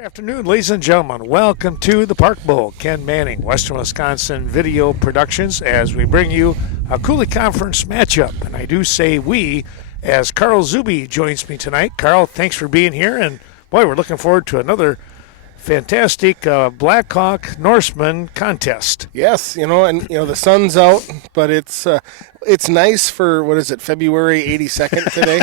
Good afternoon, ladies and gentlemen. Welcome to the Park Bowl. Ken Manning, Western Wisconsin Video Productions, as we bring you a Coulee Conference matchup. And I do say we, as Carl Zuby joins me tonight. Carl, thanks for being here. And boy, we're looking forward to another fantastic Blackhawk Norseman contest. Yes, the sun's out, but it's nice for February 82nd today.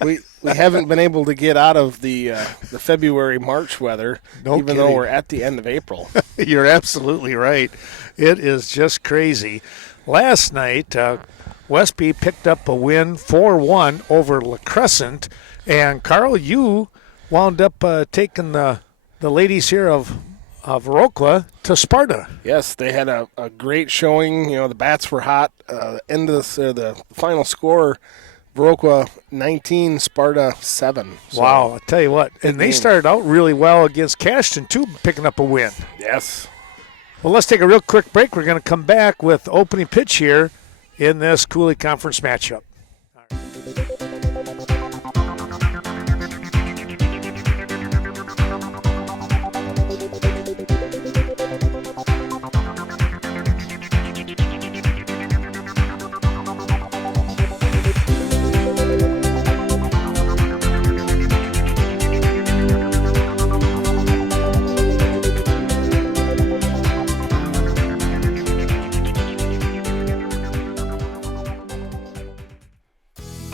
we haven't been able to get out of the February March weather, even though we're at the end of April. You're absolutely right. It is just crazy. Last night, Westby picked up a win 4-1 over La Crescent, and Carl, you wound up taking the ladies here of Viroqua to Sparta. Yes, they had a great showing. The bats were hot. End of the final score, Viroqua 19, Sparta 7. So, wow, I'll tell you what. And they started out really well against Cashton, too, picking up a win. Yes. Well, let's take a real quick break. We're going to come back with the opening pitch here in this Coulee Conference matchup.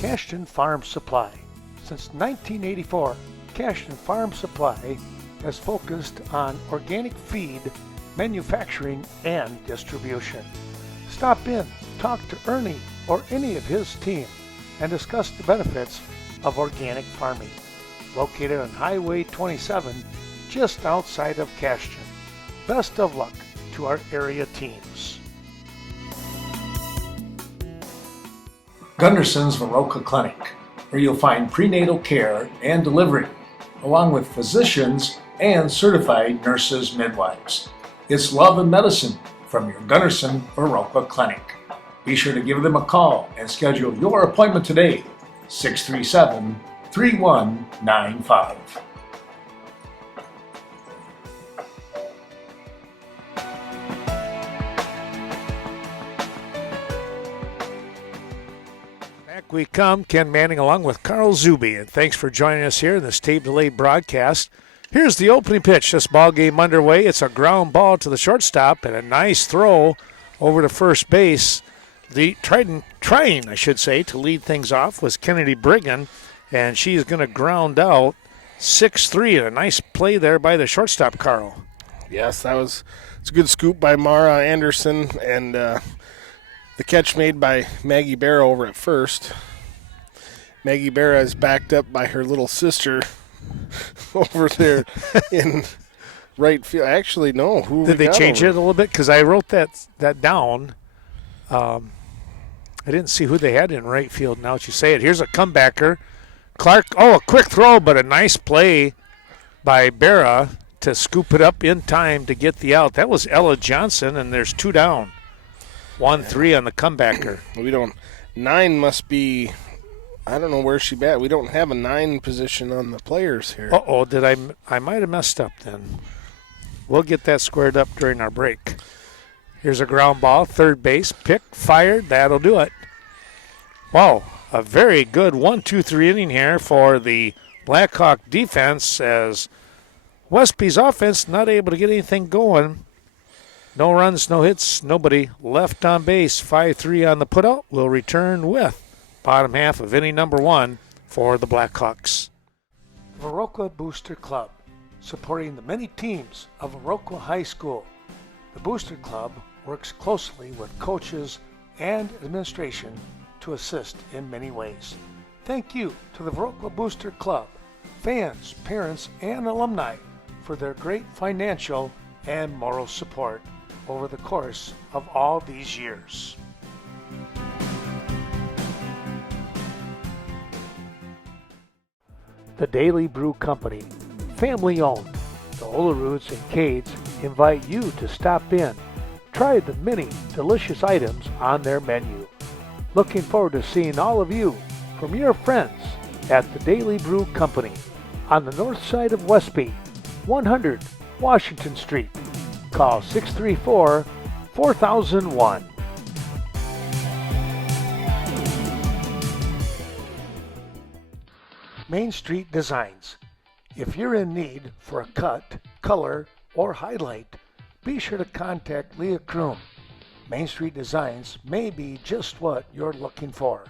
Cashton Farm Supply. Since 1984, Cashton Farm Supply has focused on organic feed, manufacturing, and distribution. Stop in, talk to Ernie or any of his team, and discuss the benefits of organic farming. Located on Highway 27, just outside of Cashton. Best of luck to our area teams. Gunderson's Viroqua Clinic, where you'll find prenatal care and delivery, along with physicians and certified nurses midwives. It's love and medicine from your Gunderson Viroqua Clinic. Be sure to give them a call and schedule your appointment today, 637-3195. Back we come, Ken Manning along with Carl Zuby, and thanks for joining us here in this tape-delayed broadcast. Here's the opening pitch. This ball game underway. It's a ground ball to the shortstop and a nice throw over to first base. Trying, to lead things off was Kennedy Brigham, and she's going to ground out 6-3. And a nice play there by the shortstop, Carl. Yes, it's a good scoop by Mara Anderson, and the catch made by Maggie Barra over at first. Maggie Barra is backed up by her little sister over there in right field. Actually, no. Did they change it a little bit? Because I wrote that down. I didn't see who they had in right field. Now that you say it, here's a comebacker. Clark, a quick throw, but a nice play by Barra to scoop it up in time to get the out. That was Ella Johnson, and there's two down. 1-3 on the comebacker. 9 must be, I don't know where she bat. We don't have a 9 position on the players here. I might have messed up then. We'll get that squared up during our break. Here's a ground ball, third base, pick, fired, that'll do it. Wow, a very good 1-2-3 inning here for the Blackhawk defense, as Westby's offense not able to get anything going. No runs, no hits, nobody left on base. 5-3 on the putout. We'll return with bottom half of inning number 1 for the Blackhawks. Viroqua Booster Club, supporting the many teams of Viroqua High School. The Booster Club works closely with coaches and administration to assist in many ways. Thank you to the Viroqua Booster Club, fans, parents, and alumni for their great financial and moral support over the course of all these years. The Daily Brew Company, family owned. The Oleroods and Cades invite you to stop in. Try the many delicious items on their menu. Looking forward to seeing all of you from your friends at the Daily Brew Company on the north side of Westby, 100 Washington Street. Call 634-4001. Main Street Designs. If you're in need for a cut, color, or highlight, be sure to contact Leah Kroom. Main Street Designs may be just what you're looking for.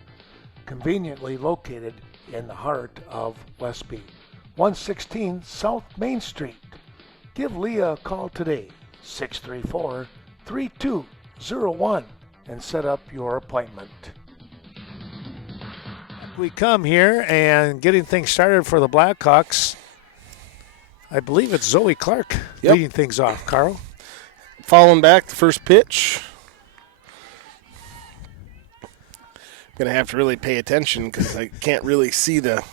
Conveniently located in the heart of Westby, 116 South Main Street. Give Leah a call today, 634-3201, and set up your appointment. We come here and getting things started for the Blackhawks. I believe it's Zoe Clark leading things off, Carl. Following back the first pitch. Going to have to really pay attention because I can't really see the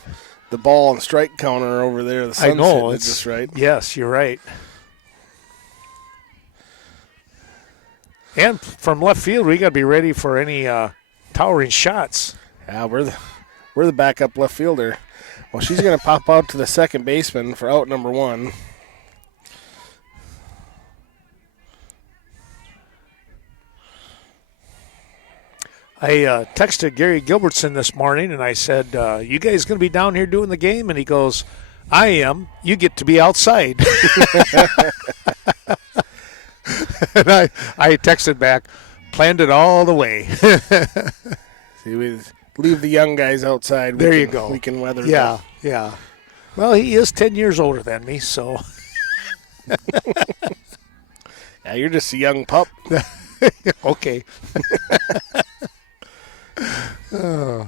ball and strike counter over there. The sun's I know. it's just right. Yes, you're right. And from left field, we got to be ready for any towering shots. Yeah, we're the backup left fielder. Well, she's going to pop out to the second baseman for out number 1. I texted Gary Gilbertson this morning, and I said, you guys going to be down here doing the game? And he goes, I am. You get to be outside. And I texted back, planned it all the way. See, we leave the young guys outside. There you go. We can weather Yeah. Well, he is 10 years older than me, so. Yeah, you're just a young pup. Okay. Oh.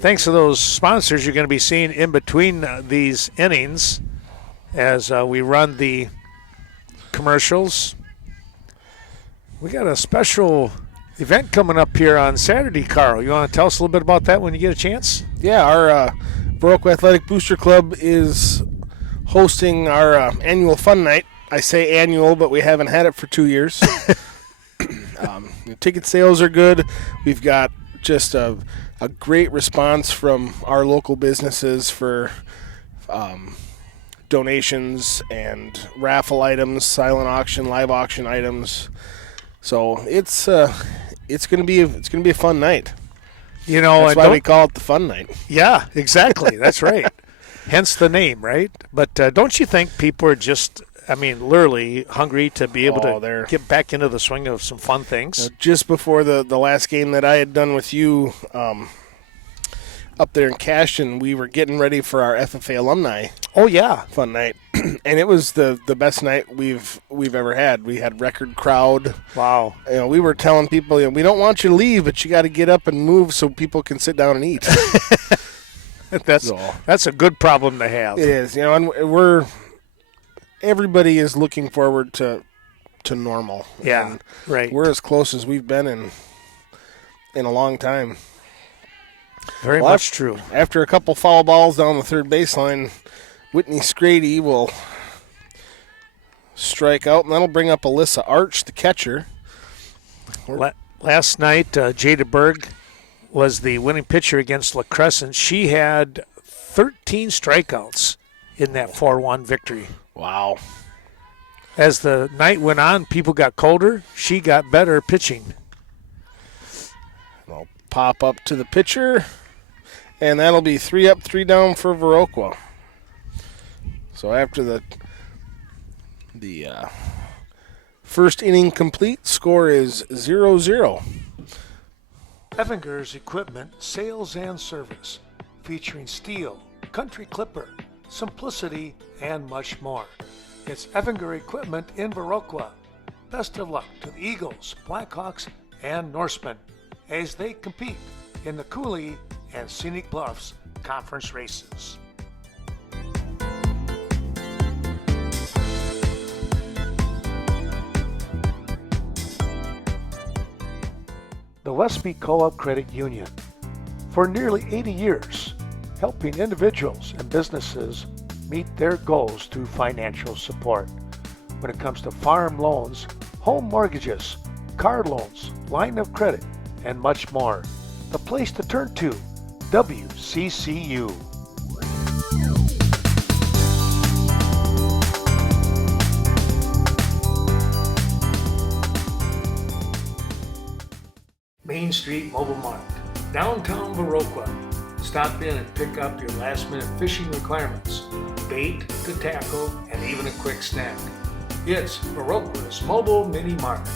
Thanks to those sponsors you're going to be seeing in between these innings as we run the commercials. We got a special event coming up here on Saturday, Carl. You want to tell us a little bit about that when you get a chance? Yeah, our Viroqua Athletic Booster Club is hosting our annual fun night. I say annual, but we haven't had it for 2 years. Ticket sales are good. We've got just a great response from our local businesses for donations and raffle items, silent auction, live auction items. So it's gonna be a fun night. You know, that's why we call it the fun night. Yeah, exactly. That's right. Hence the name, right? But don't you think people are just, literally hungry to be able to get back into the swing of some fun things? Just before the last game that I had done with you up there in Cashton, we were getting ready for our FFA alumni. Oh, yeah. Fun night. And it was the best night we've ever had. We had record crowd. Wow. We were telling people, we don't want you to leave, but you got to get up and move so people can sit down and eat. That's a good problem to have. It is, and everybody is looking forward to normal. Yeah, and right. We're as close as we've been in a long time. Very much true. After a couple foul balls down the third baseline, Whitney Scrady will strike out, and that'll bring up Alyssa Arch, the catcher. Last night, Jada Berg was the winning pitcher against La Crescent. She had 13 strikeouts in that 4-1 victory. Wow. As the night went on, people got colder. She got better pitching. I'll pop up to the pitcher, and that'll be 3 up, 3 down for Viroqua. So after the first inning complete, score is 0-0. Evinger's Equipment Sales and Service, featuring steel, country clipper, simplicity, and much more. It's Evinger Equipment in Viroqua. Best of luck to the Eagles, Blackhawks, and Norsemen as they compete in the Coulee and Scenic Bluffs conference races. The Westby Co-op Credit Union. For nearly 80 years, helping individuals and businesses meet their goals through financial support. When it comes to farm loans, home mortgages, car loans, line of credit, and much more. The place to turn to, WCCU. Mobile Mart, downtown Viroqua. Stop in and pick up your last-minute fishing requirements, bait to tackle, and even a quick snack. It's Viroqua's Mobile Mini Mart.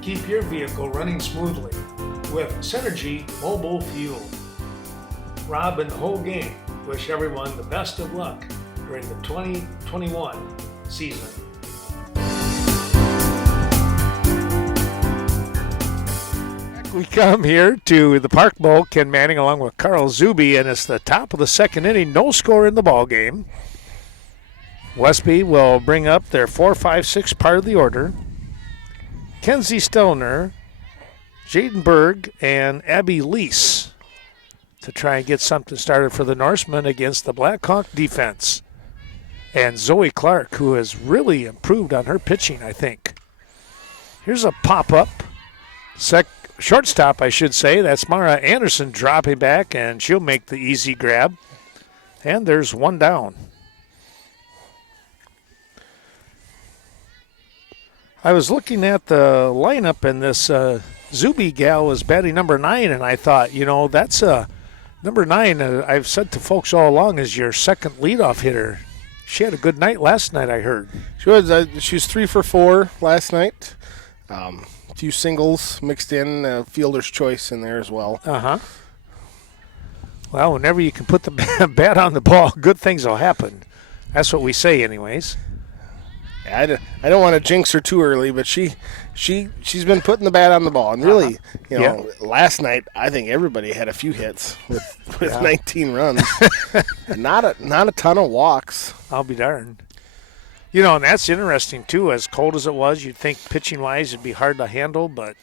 Keep your vehicle running smoothly with Synergy Mobile Fuel. Rob and the whole gang wish everyone the best of luck during the 2021 season. We come here to the Park Bowl. Ken Manning along with Carl Zuby, and it's the top of the second inning. No score in the ball game. Westby will bring up their 4-5-6 part of the order. Kenzie Stelner, Jaden Berg, and Abby Lease to try and get something started for the Norsemen against the Blackhawk defense. And Zoe Clark, who has really improved on her pitching, I think. Here's a pop-up. Shortstop, I should say. That's Mara Anderson dropping back, and she'll make the easy grab. And there's one down. I was looking at the lineup, and this Zuby gal was batting number 9, and I thought, that's number 9. I've said to folks all along is your second leadoff hitter. She had a good night last night, I heard. She was. She was 3 for 4 last night. A few singles mixed in, fielder's choice in there as well. Uh-huh. Well, whenever you can put the bat on the ball, good things will happen. That's what we say anyways. I don't want to jinx her too early, but she's been putting the bat on the ball. And really, last night I think everybody had a few hits with 19 runs. Not a ton of walks. I'll be darned. And that's interesting, too. As cold as it was, you'd think pitching-wise it'd be hard to handle, but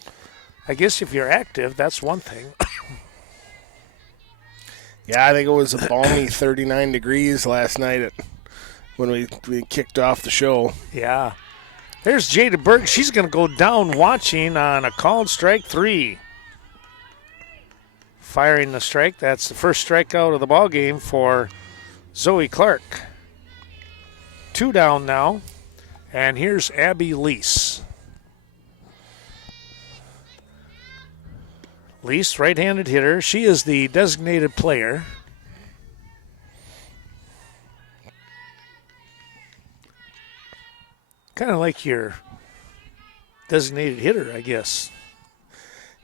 I guess if you're active, that's one thing. Yeah, I think it was a balmy 39 degrees last night when we kicked off the show. Yeah. There's Jada Berg. She's going to go down watching on a called strike 3. Firing the strike. That's the first strikeout of the ball game for Zoe Clark. 2 down now, and here's Abby Lease. Lease, right-handed hitter. She is the designated player. Kind of like your designated hitter, I guess.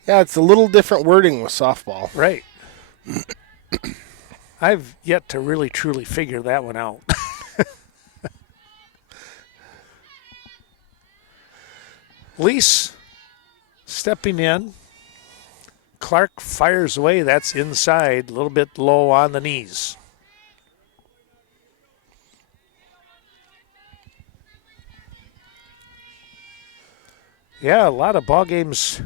Yeah, it's a little different wording with softball. Right. I've yet to really, truly figure that one out. Lease stepping in. Clark fires away. That's inside, a little bit low on the knees. Yeah, a lot of ball games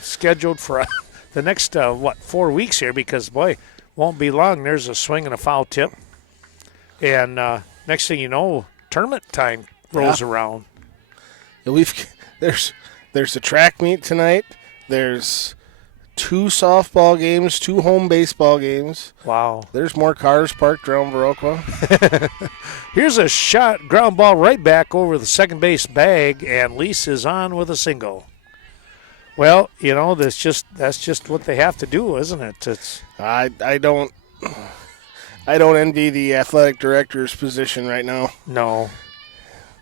scheduled for the next, 4 weeks here because, boy, won't be long. There's a swing and a foul tip. And next thing you know, tournament time rolls around. Yeah, there's a track meet tonight. There's 2 softball games, 2 home baseball games. Wow. There's more cars parked around Viroqua. Here's a shot, ground ball right back over the second base bag, and Lease is on with a single. Well, that's just what they have to do, isn't it? I don't envy the athletic director's position right now. No,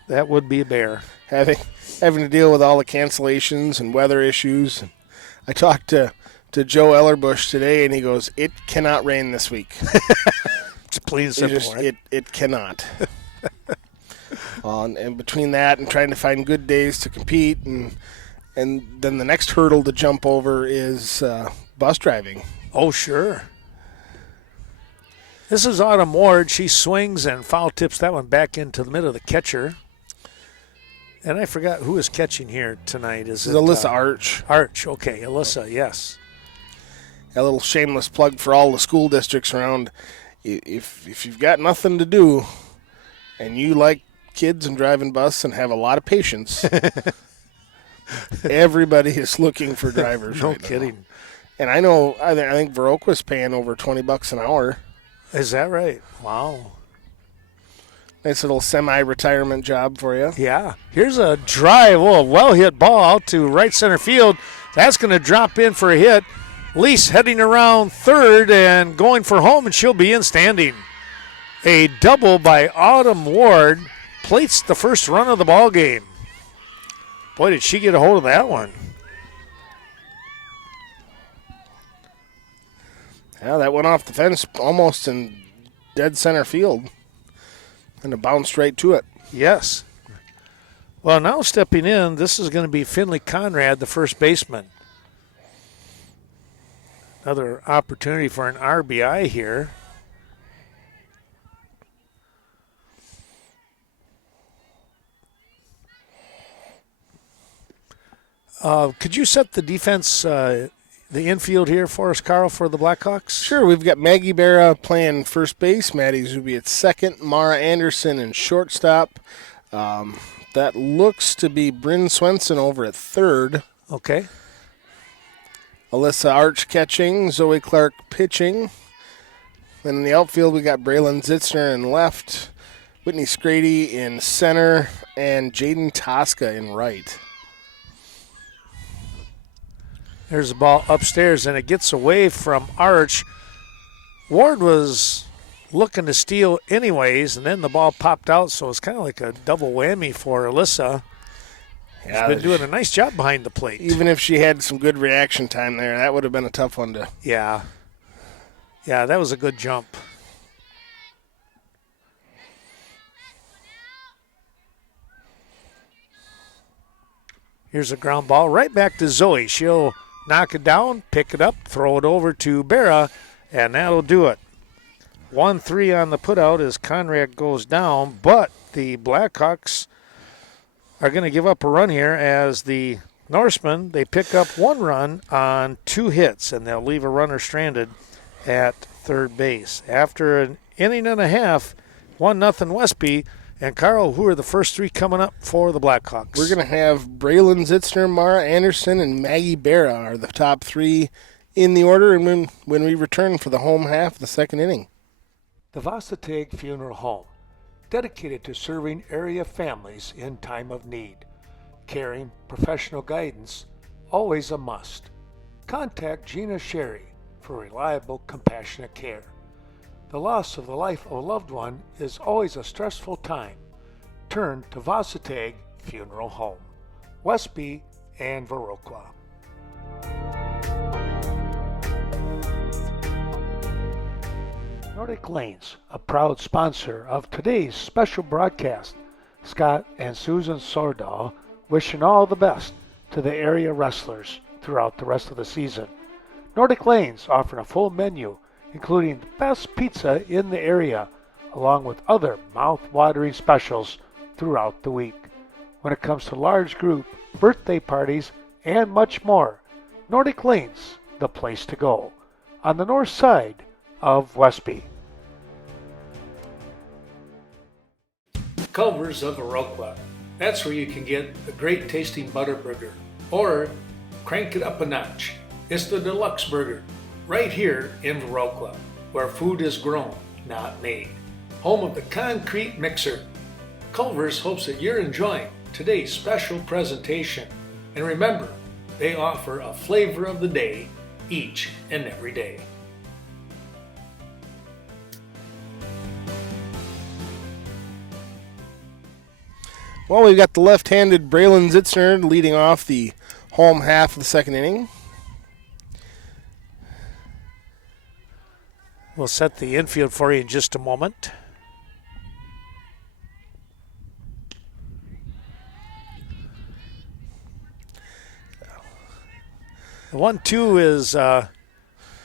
that would be a bear. Having to deal with all the cancellations and weather issues. I talked to Joe Ellerbush today, and he goes, "It cannot rain this week." It's plain and simple, right? It cannot. And between that and trying to find good days to compete, and then the next hurdle to jump over is bus driving. Oh, sure. This is Autumn Ward. She swings and foul tips that one back into the middle of the catcher. And I forgot who is catching here tonight. Is it Alyssa Arch? Arch, okay. Alyssa, yes. A little shameless plug for all the school districts around. If you've got nothing to do and you like kids and driving bus and have a lot of patience, everybody is looking for drivers. No right kidding. Now. And I think Viroqua's paying over $20 an hour. Is that right? Wow. Nice little semi-retirement job for you. Yeah. Here's a drive. Oh, well-hit ball out to right center field. That's going to drop in for a hit. Lease heading around third and going for home, and she'll be in standing. A double by Autumn Ward plates the first run of the ball game. Boy, did she get a hold of that one. Yeah, that went off the fence almost in dead center field. And it bounced right to it. Yes. Well, now stepping in, this is going to be Finley Conrad, the first baseman. Another opportunity for an RBI here. Could you set the defense, the infield here for us, Carl, for the Blackhawks? Sure, we've got Maggie Berra playing first base. Maddie Zuby at second. Mara Anderson in shortstop. That looks to be Bryn Swenson over at third. Okay. Alyssa Arch catching. Zoe Clark pitching. Then in the outfield, we got Braylon Zitzner in left. Whitney Scrady in center. And Jaden Tosca in right. There's the ball upstairs, and it gets away from Arch. Ward was looking to steal anyways, and then the ball popped out, so it's kind of like a double whammy for Alyssa. She's been doing a nice job behind the plate. Even if she had some good reaction time there, that would have been a tough one to... Yeah. Yeah, that was a good jump. Here's a ground ball right back to Zoe. She'll knock it down, pick it up, throw it over to Berra, and that'll do it. 1-3 on the putout as Conrad goes down, but the Blackhawks are going to give up a run here as the Norsemen, they pick up one run on 2 hits, and they'll leave a runner stranded at third base. After an inning and a half, 1-0 Westby. And, Carl, who are the first 3 coming up for the Blackhawks? We're going to have Braylon Zitzner, Mara Anderson, and Maggie Berra are the top 3 in the order, and when we return for the home half of the second inning. The Varsity Funeral Home, dedicated to serving area families in time of need. Caring, professional guidance, always a must. Contact Gina Sherry for reliable, compassionate care. The loss of the life of a loved one is always a stressful time. Turn to Varsity Funeral Home, Westby and Viroqua. Nordic Lanes, a proud sponsor of today's special broadcast. Scott and Susan Sordahl wishing all the best to the area wrestlers throughout the rest of the season. Nordic Lanes offering a full menu including the best pizza in the area, along with other mouth-watering specials throughout the week. When it comes to large group, birthday parties, and much more, Nordic Lanes, the place to go, on the north side of Westby. Culver's of Viroqua. That's where you can get a great tasting butter burger, or crank it up a notch. It's the deluxe burger. Right here in Viroqua, where food is grown, not made. Home of the concrete mixer. Culver's hopes that you're enjoying today's special presentation. And remember, they offer a flavor of the day each and every day. Well, we've got the left-handed Braylon Zitzner leading off the home half of the second inning. We'll set the infield for you in just a moment. The 1-2 is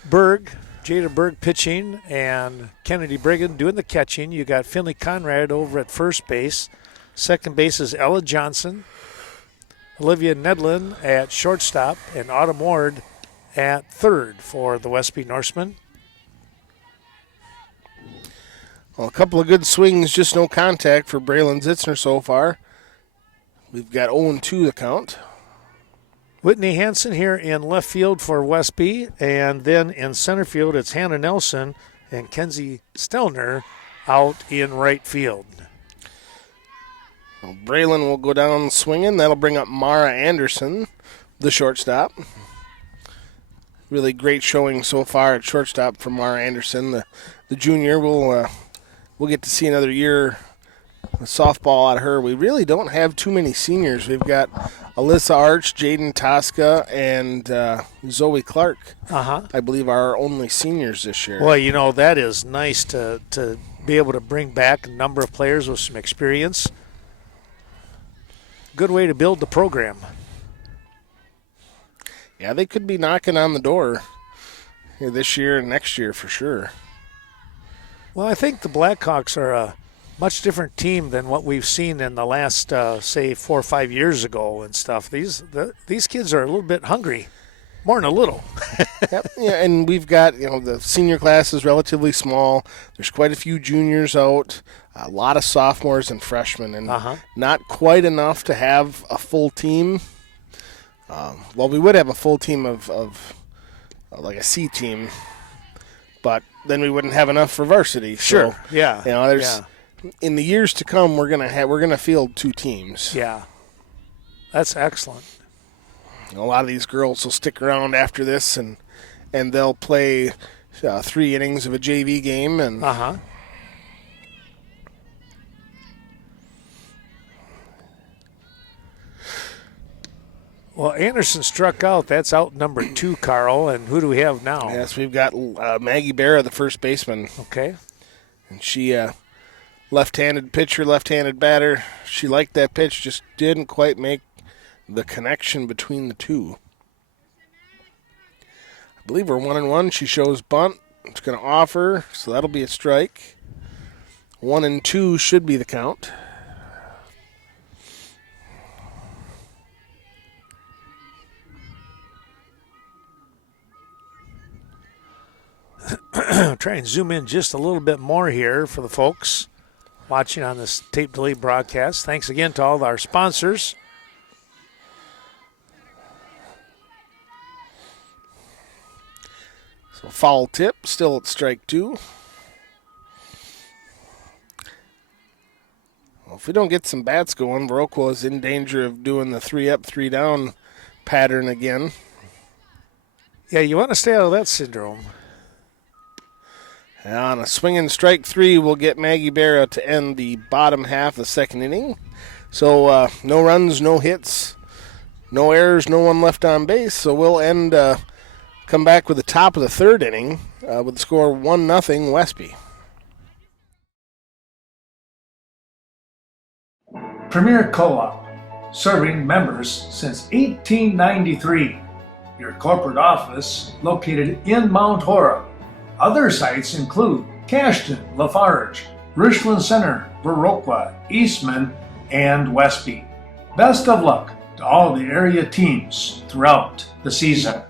Berg, Jada Berg pitching, and Kennedy Brigham doing the catching. You got Finley Conrad over at first base. Second base is Ella Johnson. Olivia Nedlin at shortstop, and Autumn Ward at third for the Westby Norsemen. Well, a couple of good swings, just no contact for Braylon Zitzner so far. We've got 0-2 the count. Whitney Hansen here in left field for Westby, and then in center field it's Hannah Nelson and Kenzie Stelner out in right field. Well, Braylon will go down swinging. That'll bring up Mara Anderson, the shortstop. really great showing so far at shortstop from Mara Anderson. The junior we'll get to see another year of softball out of her. We really don't have too many seniors. We've got Alyssa Arch, Jaden Tosca, and Zoe Clark. I believe are our only seniors this year. Well, that is nice to be able to bring back a number of players with some experience. Good way to build the program. Yeah, they could be knocking on the door here this year and next year for sure. Well, I think the Blackhawks are a much different team than what we've seen in the last, say, 4 or 5 years ago and stuff. These kids are a little bit hungry, more than a little. Yep. Yeah, and we've got, the senior class is relatively small. There's quite a few juniors out, a lot of sophomores and freshmen, and not quite enough to have a full team. Well, we would have a full team of like a C team, but then we wouldn't have enough for varsity. Sure. So, yeah. In the years to come, we're gonna field 2 teams. Yeah. That's excellent. A lot of these girls will stick around after this, and they'll play 3 innings of a JV game, and Well, Anderson struck out. That's out number 2, Carl. And who do we have now? Yes, we've got Maggie Barra, the first baseman. Okay. And she, left-handed pitcher, left-handed batter. She liked that pitch, just didn't quite make the connection between the two. I believe we're 1-1. She shows bunt. It's going to offer, so that'll be a strike. 1-2 should be the count. Try and zoom in just a little bit more here for the folks watching on this tape delay broadcast. Thanks again to all of our sponsors. So foul tip, still at strike 2. Well, if we don't get some bats going, Viroqua is in danger of doing the 3 up, 3 down pattern again. Yeah, you want to stay out of that syndrome. And on a swinging strike 3, we'll get Maggie Barra to end the bottom half of the second inning. So no runs, no hits, no errors, no one left on base. So we'll come back with the top of the third inning with the score 1-0 Westby. Premier Co-op, serving members since 1893. Your corporate office located in Mount Horeb. Other sites include Cashton, Lafarge, Richland Center, Viroqua, Eastman, and Westby. Best of luck to all the area teams throughout the season.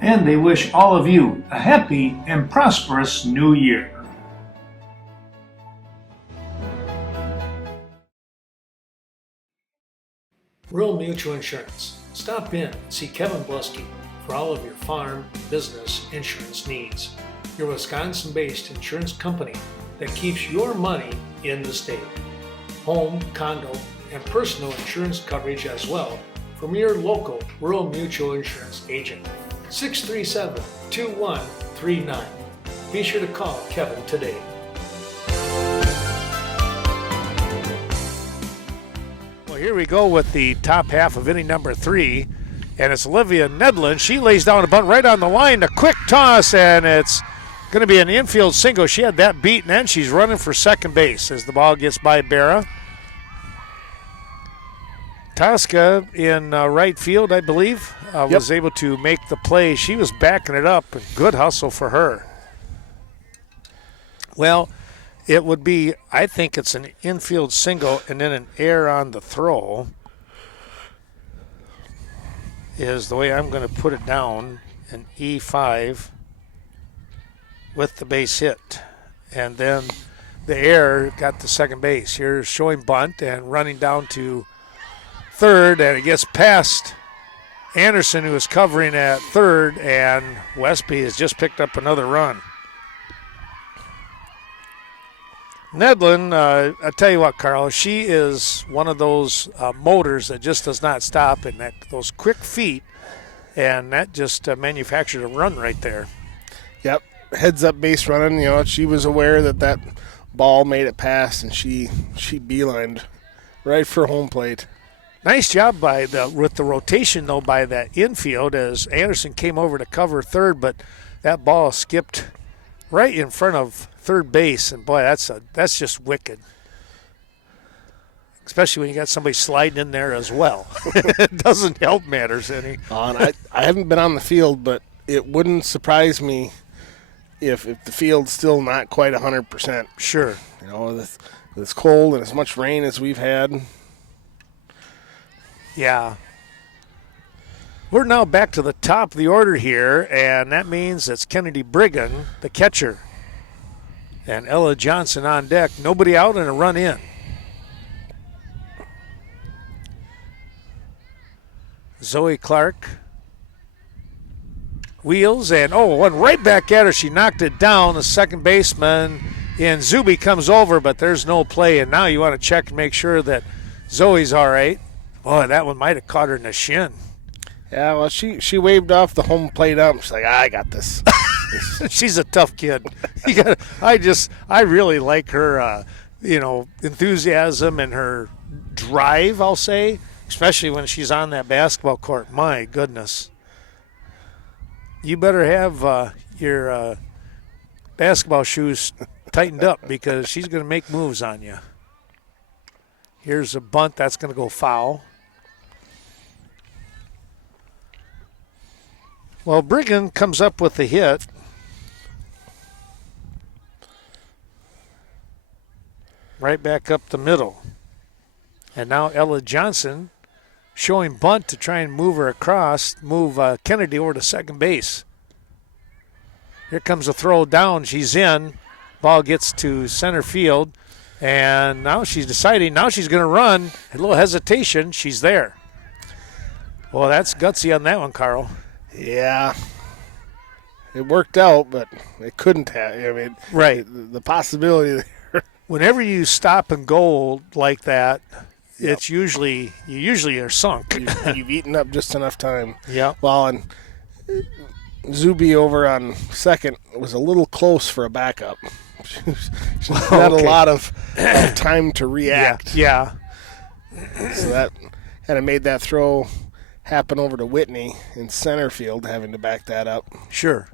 And they wish all of you a happy and prosperous new year. Rural Mutual Insurance. Stop in and see Kevin Blusky for all of your farm, business, insurance needs. Your Wisconsin-based insurance company that keeps your money in the state. Home, condo, and personal insurance coverage as well from your local Rural Mutual Insurance agent. 637-2139. Be sure to call Kevin today. Well, here we go with the top half of inning number 3, and it's Olivia Nedlin. She lays down a bunt right on the line, a quick toss, and it's going to be an infield single. She had that beat, and then she's running for second base as the ball gets by Barra. Tosca in right field, I believe, was able to make the play. She was backing it up. Good hustle for her. Well, it would be, I think it's an infield single and then an error on the throw is the way I'm going to put it down, an E5 with the base hit. And then the error got to second base. Here's showing bunt and running down to third, and it gets past Anderson, who is covering at third, and Westby has just picked up another run. Nedlin, I tell you what, Carl, she is one of those motors that just does not stop, and those quick feet and that just manufactured a run right there. Yep, heads up base running. You know, she was aware that ball made it past, and she beelined right for home plate. Nice job with the rotation, though, by that infield as Anderson came over to cover third, but that ball skipped right in front of third base, and boy, that's just wicked. Especially when you got somebody sliding in there as well. It doesn't help matters any. And I haven't been on the field, but it wouldn't surprise me if the field's still not quite 100%. Sure. You know, with it's cold and as much rain as we've had. Yeah. We're now back to the top of the order here, and that means it's Kennedy Brigham, the catcher, and Ella Johnson on deck. Nobody out and a run in. Zoe Clark wheels and went right back at her. She knocked it down. The second baseman in Zuby comes over, but there's no play. And now you want to check and make sure that Zoe's all right. Boy, that one might have caught her in the shin. Yeah, well, she waved off the home plate ump. She's like, I got this. She's a tough kid. I really like her, enthusiasm and her drive, I'll say, especially when she's on that basketball court. My goodness. You better have your basketball shoes tightened up because she's going to make moves on you. Here's a bunt. That's going to go foul. Well, Brigham comes up with the hit. Right back up the middle. And now Ella Johnson showing bunt to try and move her across, move Kennedy over to second base. Here comes a throw down. She's in. Ball gets to center field. And now she's deciding, now she's going to run. A little hesitation. She's there. Well, that's gutsy on that one, Carl. Yeah. It worked out, but it couldn't have. I mean, right. The possibility there. Whenever you stop and go like that, it's you usually are sunk. You've eaten up just enough time. Yeah. Well, and Zuby over on second was a little close for a backup. She's had a lot of time to react. Yeah. So that kind of made that throw happen over to Whitney in center field, having to back that up. Sure.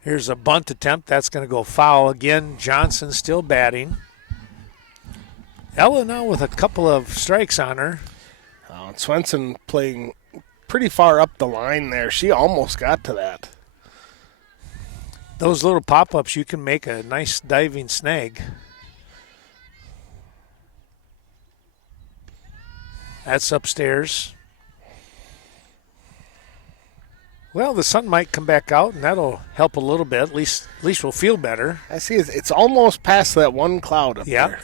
Here's a bunt attempt. That's going to go foul again. Johnson still batting. Ella now with a couple of strikes on her. Swenson playing pretty far up the line there. She almost got to that. Those little pop-ups, you can make a nice diving snag. That's upstairs. Well, the sun might come back out, and that'll help a little bit. At least we'll feel better. I see it's almost past that one cloud up there.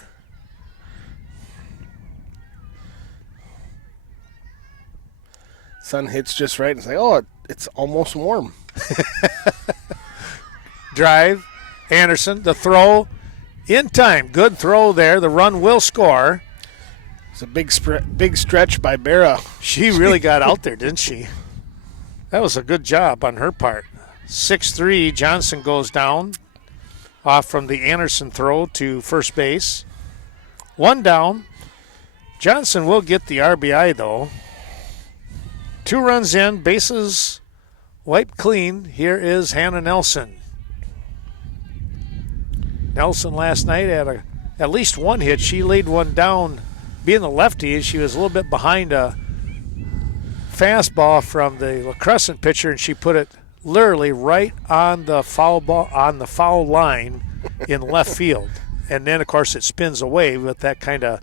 Sun hits just right and say, it's almost warm. Drive, Anderson, the throw, in time. Good throw there. The run will score. It's a big stretch by Berra. She really got out there, didn't she? That was a good job on her part. 6-3, Johnson goes down off from the Anderson throw to first base. One down. Johnson will get the RBI, though. 2 runs in, bases wiped clean. Here is Hannah Nelson. Nelson last night had at least one hit. She laid one down. Being the lefty, she was a little bit behind a fastball from the La Crescent pitcher, and she put it literally right on the foul line in left field. And then, of course, it spins away with that kind of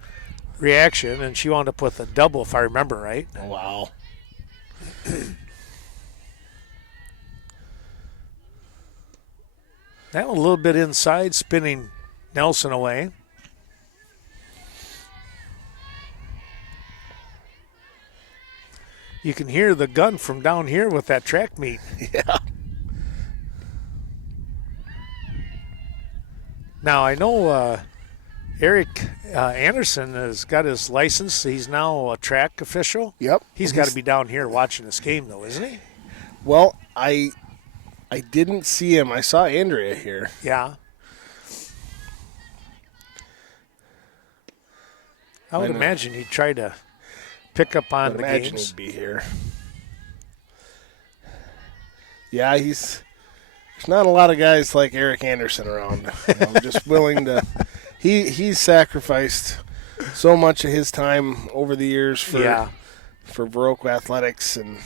reaction, and she wound up with a double, if I remember right. Wow. That one a little bit inside, spinning Nelson away. You can hear the gun from down here with that track meet. Yeah. Now, I know Eric Anderson has got his license. He's now a track official. Yep. He's got to be down here watching this game, though, isn't he? Well, I didn't see him. I saw Andrea here. Yeah. I would imagine he'd try to pick up on the imagine games. He'd be here. Yeah, there's not a lot of guys like Eric Anderson around. Just willing to. He's sacrificed so much of his time over the years for Viroqua athletics and.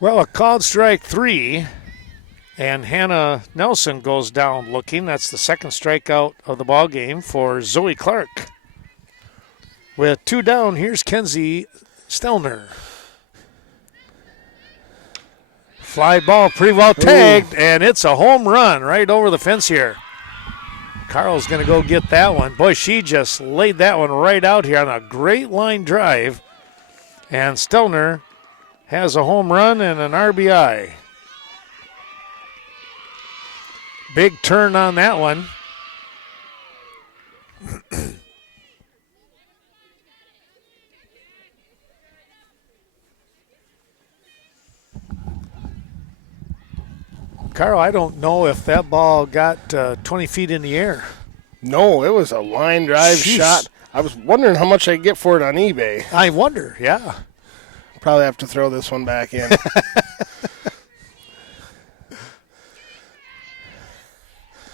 Well, a called strike 3, and Hannah Nelson goes down looking. That's the second strikeout of the ball game for Zoe Clark. With 2 down, here's Kenzie Stelner. Fly ball pretty well tagged, and it's a home run right over the fence here. Carl's going to go get that one. Boy, she just laid that one right out here on a great line drive. And Stelner has a home run and an RBI. Big turn on that one. Carl, I don't know if that ball got 20 feet in the air. No, it was a line drive shot. I was wondering how much I'd get for it on eBay. I wonder, yeah. Probably have to throw this one back in.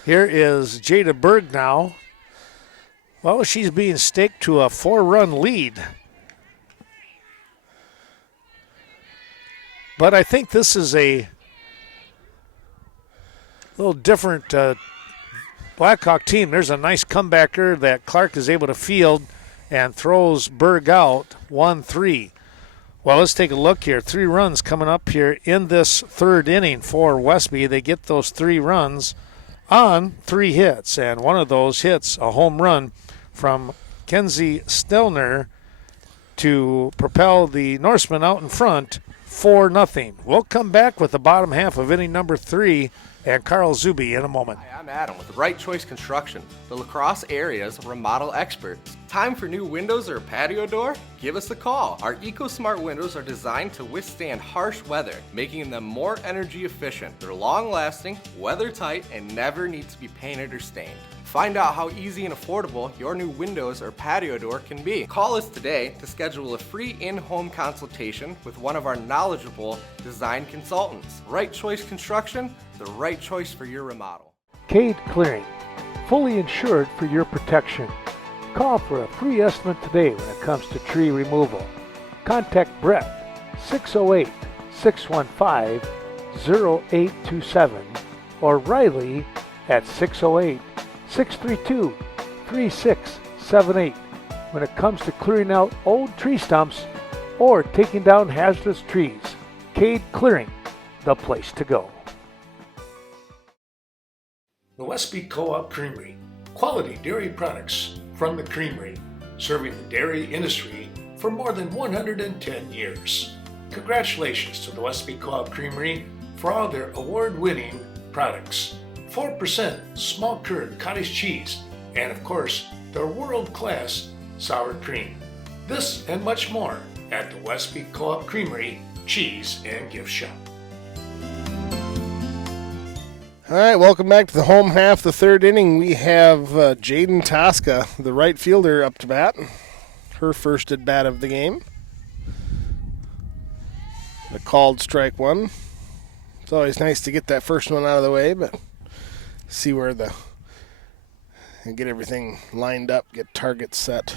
Here is Jada Berg now. Well, she's being staked to a 4-run lead. But I think this is a little different Blackhawk team. There's a nice comebacker that Clark is able to field and throws Berg out 1-3. Well, let's take a look here. 3 runs coming up here in this third inning for Westby. They get those 3 runs on 3 hits, and one of those hits, a home run from Kenzie Stelner to propel the Norsemen out in front 4-0. We'll come back with the bottom half of inning number 3 and Carl Zuby in a moment. Hi, I'm Adam with Right Choice Construction, the La Crosse area's remodel experts. Time for new windows or patio door? Give us a call. Our EcoSmart windows are designed to withstand harsh weather, making them more energy efficient. They're long-lasting, weather-tight, and never need to be painted or stained. Find out how easy and affordable your new windows or patio door can be. Call us today to schedule a free in-home consultation with one of our knowledgeable design consultants. Right Choice Construction, the right choice for your remodel. Cade Clearing, fully insured for your protection. Call for a free estimate today when it comes to tree removal. Contact Brett 608-615-0827 or Riley at 608-632-3678 when it comes to clearing out old tree stumps or taking down hazardous trees. Cade Clearing, the place to go. The Westby Co-op Creamery. Quality dairy products from the creamery, serving the dairy industry for more than 110 years. Congratulations to the Westby Co-op Creamery for all their award-winning products. 4% small curd cottage cheese, and of course, their world-class sour cream. This and much more at the Westby Co-op Creamery Cheese and Gift Shop. All right, welcome back to the home half, the third inning. We have Jaden Tosca, the right fielder, up to bat. Her first at bat of the game. The called strike 1. It's always nice to get that first one out of the way, but see where and get everything lined up, get targets set.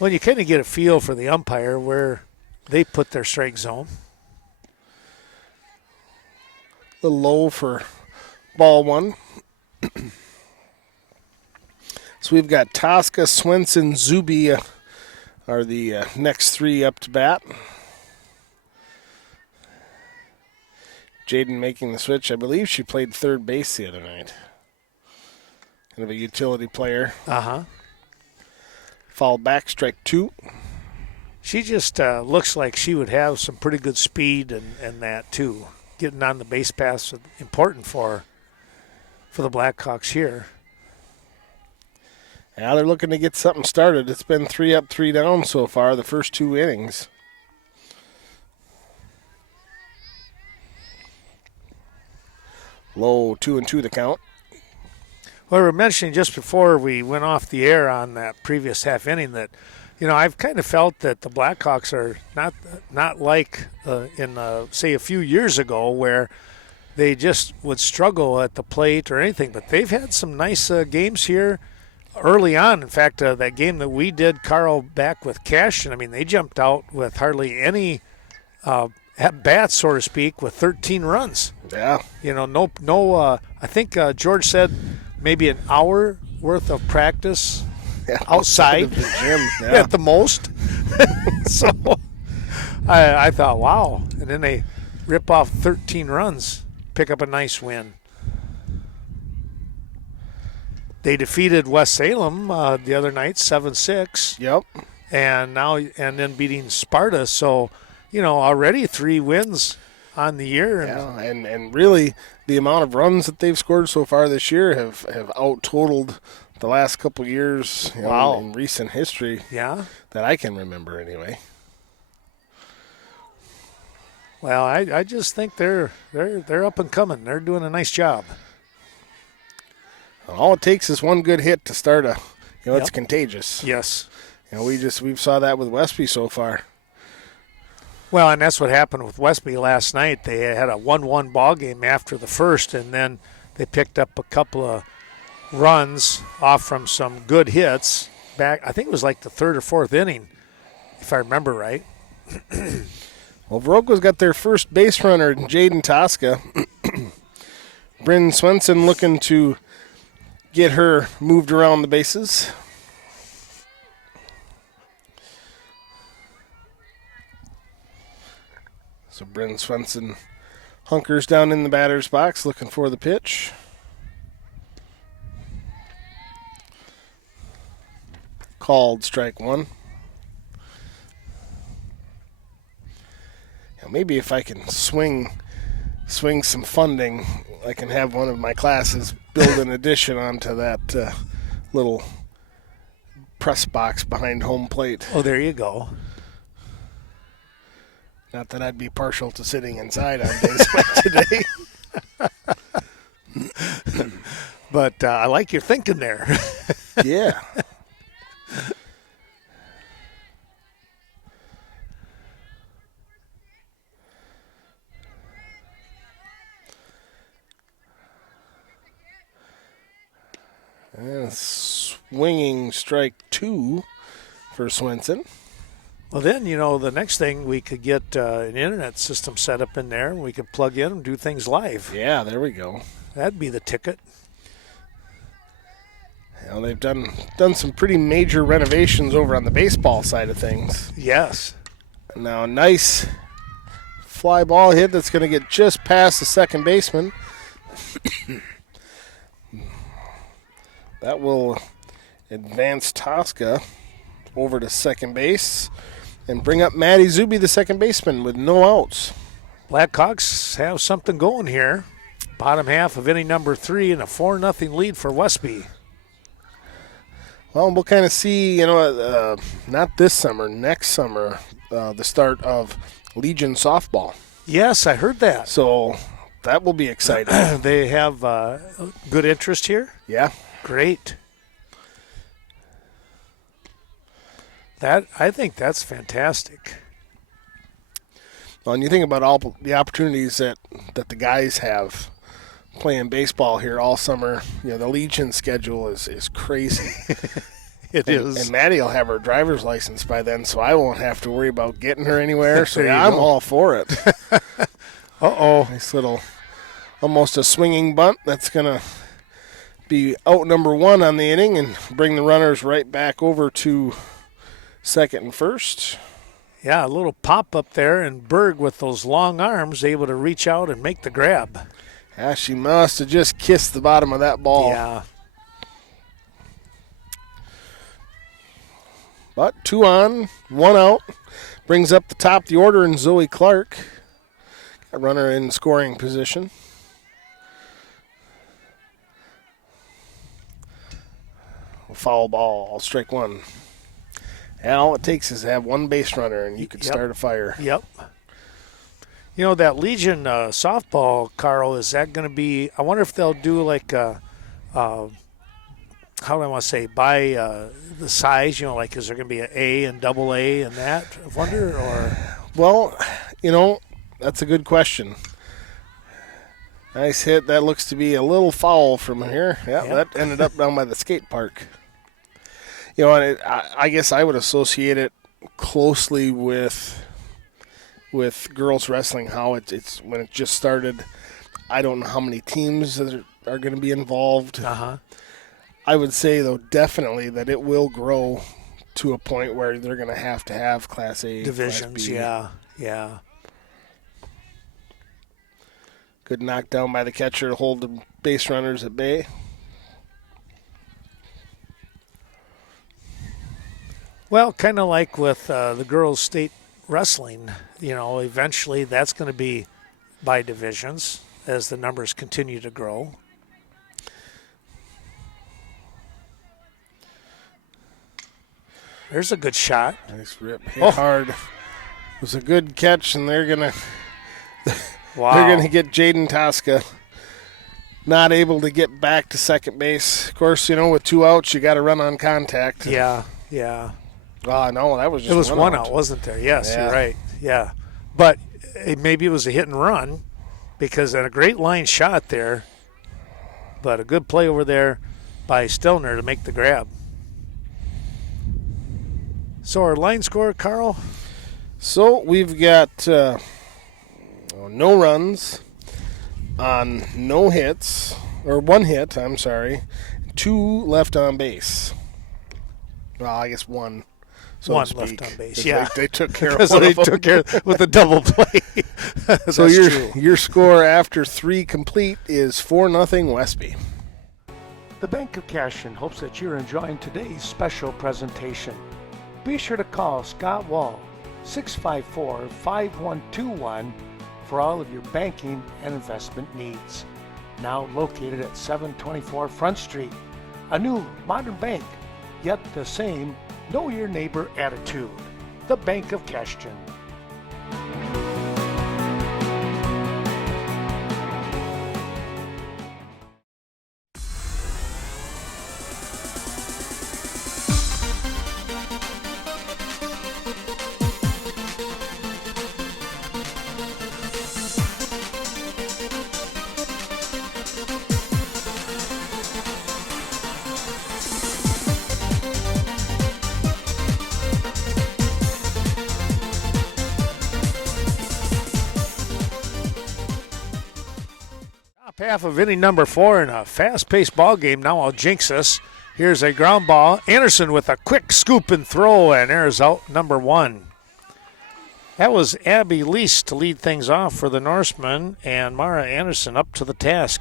Well, you kind of get a feel for the umpire where they put their strike zone. A little low for ball 1. So we've got Tosca, Swenson, Zuby are the next 3 up to bat. Jaden making the switch. I believe she played third base the other night. Kind of a utility player. Uh-huh. Foul back, strike 2. She just looks like she would have some pretty good speed and that, too. Getting on the base paths is important for for the Blackhawks here. Now they're looking to get something started. It's been 3 up, 3 down so far, the first 2 innings. Low 2-2 the count. Well, we were mentioning just before we went off the air on that previous half inning that, I've kind of felt that the Blackhawks are not like in say a few years ago where they just would struggle at the plate or anything. But they've had some nice games here early on. In fact, that game that we did, Carl, back with Cashin, they jumped out with hardly any at bats, so to speak, with 13 runs. Yeah. No. I think George said maybe an hour worth of practice outside the gym, at the most. So I thought, wow. And then they rip off 13 runs, pick up a nice win. They defeated West Salem the other night, 7-6. Yep. And then beating Sparta. So, already 3 wins on the year. And really the amount of runs that they've scored so far this year have out-totaled the last couple years in recent history. Yeah. That I can remember anyway. Well, I just think they're up and coming. They're doing a nice job. All it takes is one good hit to start it's contagious. Yes. We've saw that with Westby so far. Well, and that's what happened with Westby last night. They had a 1-1 ball game after the first, and then they picked up a couple of runs off from some good hits back. I think it was like the 3rd or 4th inning, if I remember right. Well, Viroqua's got their first base runner, Jaden Tosca. Bryn Swenson looking to get her moved around the bases. So Bryn Swenson hunkers down in the batter's box looking for the pitch. Called strike 1. Now maybe if I can swing some funding, I can have one of my classes build an addition onto that little press box behind home plate. Oh, there you go. Not that I'd be partial to sitting inside on days like today. But I like your thinking there. Yeah. And swinging strike 2 for Swenson. Well, then, the next thing, we could get an internet system set up in there, and we could plug in and do things live. Yeah, there we go. That'd be the ticket. They've done some pretty major renovations over on the baseball side of things. Yes. Now a nice fly ball hit that's going to get just past the second baseman. That will advance Tosca over to second base and bring up Maddie Zuby, the second baseman, with no outs. Blackhawks have something going here. Bottom half of inning number 3 and a 4-0 lead for Westby. Well, we'll kind of see, not this summer, next summer, the start of Legion softball. Yes, I heard that. So that will be exciting. They have good interest here? Yeah. Great. I think that's fantastic. Well, and you think about all the opportunities that the guys have playing baseball here all summer. The Legion schedule is crazy. It is. And Maddie will have her driver's license by then, so I won't have to worry about getting her anywhere. So There you I'm go. all for it. Uh-oh. Nice little, almost a swinging bunt. That's going to be out number 1 on the inning and bring the runners right back over to second and first. Yeah, a little pop up there, and Berg with those long arms able to reach out and make the grab. Yeah, she must have just kissed the bottom of that ball. Yeah. But 2 on, 1 out. Brings up the top of the order in Zoe Clark. Got a runner in scoring position. foul ball, strike one. And all it takes is to have one base runner, and you could start a fire. Yep. You know, that Legion softball, Carl, is that going to be – I wonder if they'll do like how do I want to say, by the size, you know, like is there going to be an A and double A and that, I wonder, or? Well, you know, that's a good question. Nice hit. That looks to be a little foul from here. Yeah, Yep. That ended up down by the skate park. You know, and I guess I would associate it closely with girls wrestling, how it's when it just started. I don't know how many teams are going to be involved. Uh-huh. I would say, though, definitely that it will grow to a point where they're going to have Class A, Divisions, Class B. yeah. Good knockdown by the catcher to hold the base runners at bay. Well, kind of like with the girls' state wrestling, you know, eventually that's going to be by divisions as the numbers continue to grow. There's a good shot. Nice rip. Hit hard. It was a good catch, and they're going to get Jaden Tosca not able to get back to second base. Of course, you know, with 2 outs, you got to run on contact. Yeah. Oh, no, that was just it was one out, wasn't there? Yes, Yeah. You're right. Yeah. But maybe it was a hit and run because a great line shot there, but a good play over there by Stelner to make the grab. So our line score, Carl? So we've got no runs on no hits, or 1 hit, I'm sorry, 2 left on base. Well, I guess 1. So One to speak. left on base, 'Cause yeah. They took care of Because one they of them. took care with the double play. So That's true. your score after 3 complete is 4-0 Westby. The Bank of Cashion hopes that you're enjoying today's special presentation. Be sure to call Scott Wall, 654-5121, for all of your banking and investment needs. Now located at 724 Front Street, a new modern bank, yet the same know your neighbor attitude. The Bank of Cashion. Half of inning number 4 in a fast-paced ball game. Now I'll jinx us. Here's a ground ball. Anderson with a quick scoop and throw, and there's out number 1. That was Abby Lease to lead things off for the Norsemen, and Mara Anderson up to the task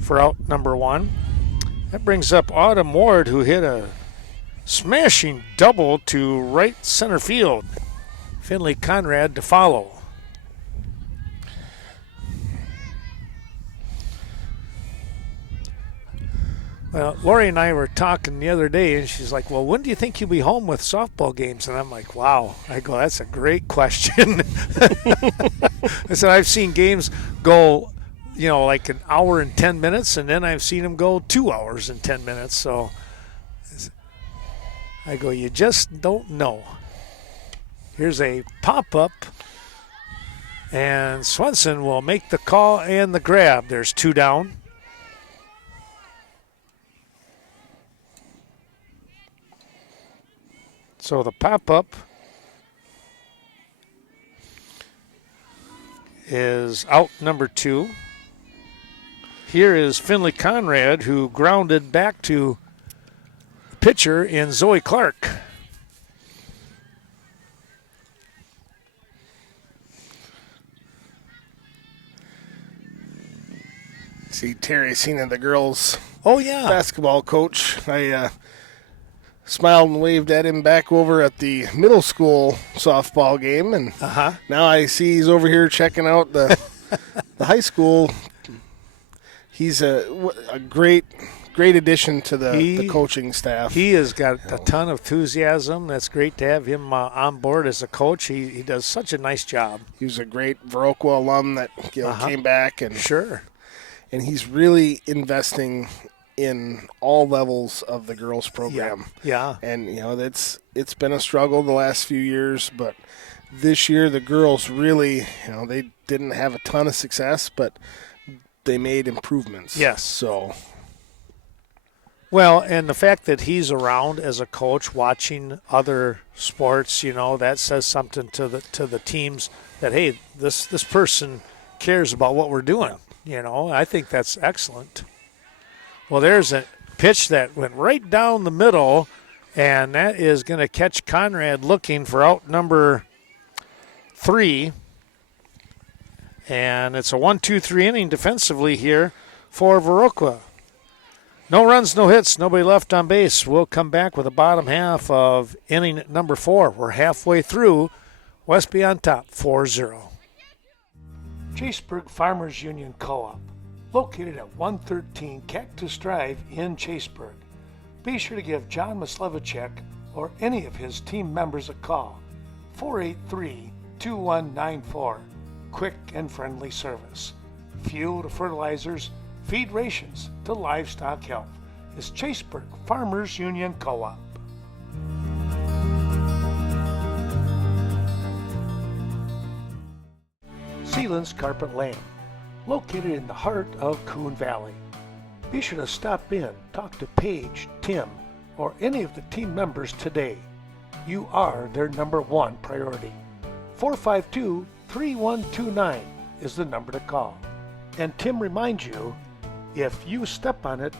for out number 1. That brings up Autumn Ward, who hit a smashing double to right center field. Finley Conrad to follow. Well, Lori and I were talking the other day, and she's like, well, when do you think you'll be home with softball games? And I'm like, wow. I go, that's a great question. I said, I've seen games go, you know, like an hour and 10 minutes, and then I've seen them go 2 hours and 10 minutes. So I go, you just don't know. Here's a pop-up, and Swenson will make the call and the grab. There's 2 down. So the pop-up is out number 2. Here is Finley Conrad, who grounded back to the pitcher in Zoe Clark. See Terry Cena, the girls' Oh, yeah. basketball coach. I smiled and waved at him back over at the middle school softball game, and now I see he's over here checking out the the high school. He's a great great addition to the coaching staff. He has got a ton of enthusiasm. That's great to have him on board as a coach. He does such a nice job. He was a great Viroqua alum that came back, and sure, and he's really investing in all levels of the girls program. Yeah. And it's been a struggle the last few years, but this year the girls really, they didn't have a ton of success, but they made improvements. Yes. So well, and the fact that he's around as a coach watching other sports, that says something to the teams that, hey, this person cares about what we're doing. I think that's excellent. Well, there's a pitch that went right down the middle, and that is going to catch Conrad looking for out number 3. And it's a 1-2-3 inning defensively here for Viroqua. No runs, no hits, nobody left on base. We'll come back with the bottom half of inning number 4. We're halfway through. Westby on top, 4-0. Chaseburg Farmers Union Co-op, located at 113 Cactus Drive in Chaseburg. Be sure to give John Maslevicek or any of his team members a call, 483-2194. Quick and friendly service. Fuel to fertilizers, feed rations to livestock health. Is Chaseburg Farmers Union Co-op. Sealands Carpet Lane, located in the heart of Coon Valley. Be sure to stop in, talk to Paige, Tim, or any of the team members today. You are their number 1 priority. 452-3129 is the number to call. And Tim reminds you, if you step on it,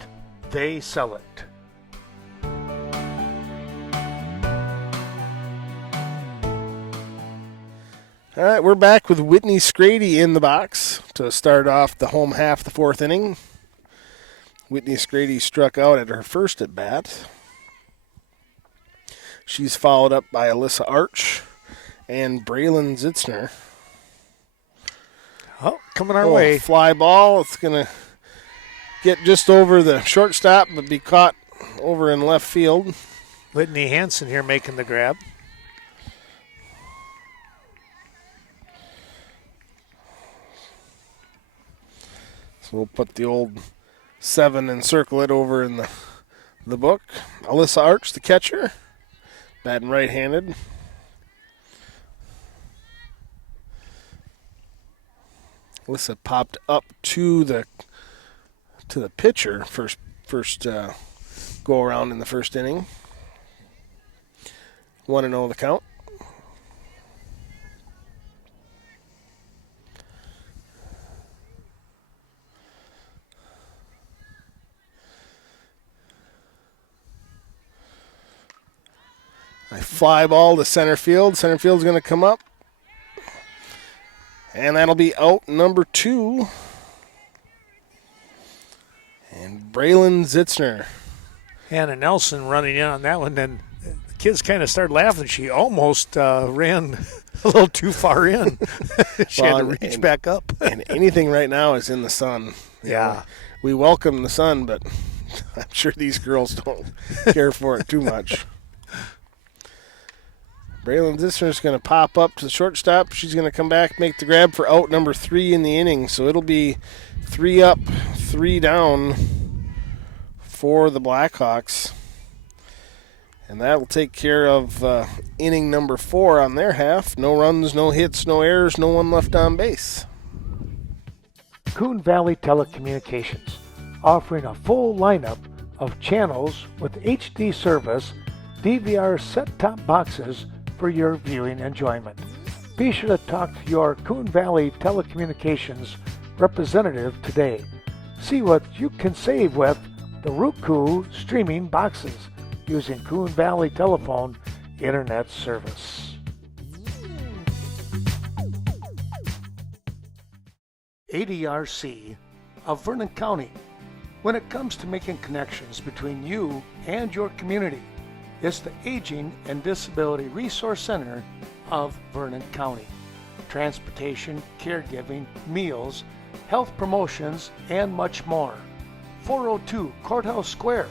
they sell it. all right, we're back with Whitney Scrady in the box to start off the home half of the 4th inning. Whitney Scrady struck out at her first at bat. She's followed up by Alyssa Arch and Braylon Zitzner. Oh, coming our way. Fly ball. It's going to get just over the shortstop but be caught over in left field. Whitney Hansen here making the grab. So we'll put the old 7 and circle it over in the book. Alyssa Arch, the catcher, batting right-handed. Alyssa popped up to the pitcher first go around in the first inning. 1-0 the count. A fly ball to center field. Center field's going to come up. And that'll be out number 2. And Braylon Zitzner. Hannah Nelson running in on that one. Then the kids kind of started laughing. She almost ran a little too far in. She had to reach back up. And anything right now is in the sun. Yeah. We welcome the sun, but I'm sure these girls don't care for it too much. Braylon Zitzner's going to pop up to the shortstop. She's going to come back, make the grab for out number 3 in the inning. So it'll be 3 up, 3 down for the Blackhawks. And that will take care of inning number 4 on their half. No runs, no hits, no errors, no one left on base. Coon Valley Telecommunications, offering a full lineup of channels with HD service, DVR set-top boxes for your viewing enjoyment. Be sure to talk to your Coon Valley Telecommunications representative today. See what you can save with the Roku streaming boxes using Coon Valley Telephone Internet Service. ADRC of Vernon County. When it comes to making connections between you and your community, it's the Aging and Disability Resource Center of Vernon County. Transportation, caregiving, meals, health promotions, and much more. 402 Courthouse Square.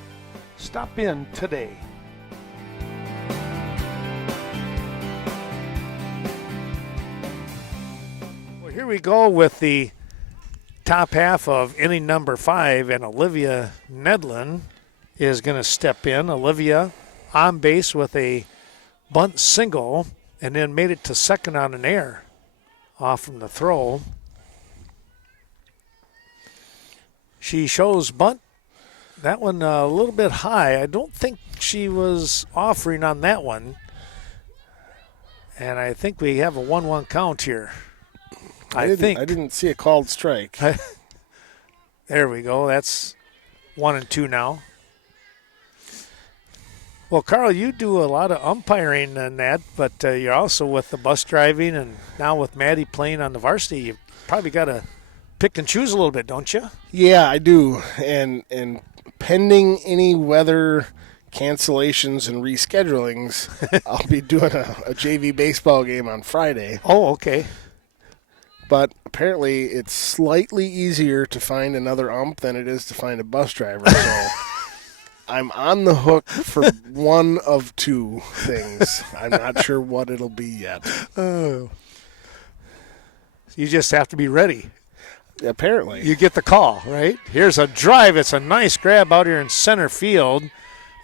Stop in today. Well, here we go with the top half of inning number 5, and Olivia Nedlin is going to step in. Olivia on base with a bunt single, and then made it to second on an error off from the throw. She shows bunt. That one a little bit high. I don't think she was offering on that one. And I think we have a 1-1 count here. I didn't see a called strike. There we go. That's 1-2 now. Well, Carl, you do a lot of umpiring in that, but you're also with the bus driving, and now with Maddie playing on the varsity, you probably got to pick and choose a little bit, don't you? Yeah, I do. And pending any weather cancellations and reschedulings, I'll be doing a JV baseball game on Friday. Oh, okay. But apparently it's slightly easier to find another ump than it is to find a bus driver. So I'm on the hook for one of two things. I'm not sure what it'll be yet. Oh. You just have to be ready. Apparently. You get the call, right? Here's a drive. It's a nice grab out here in center field.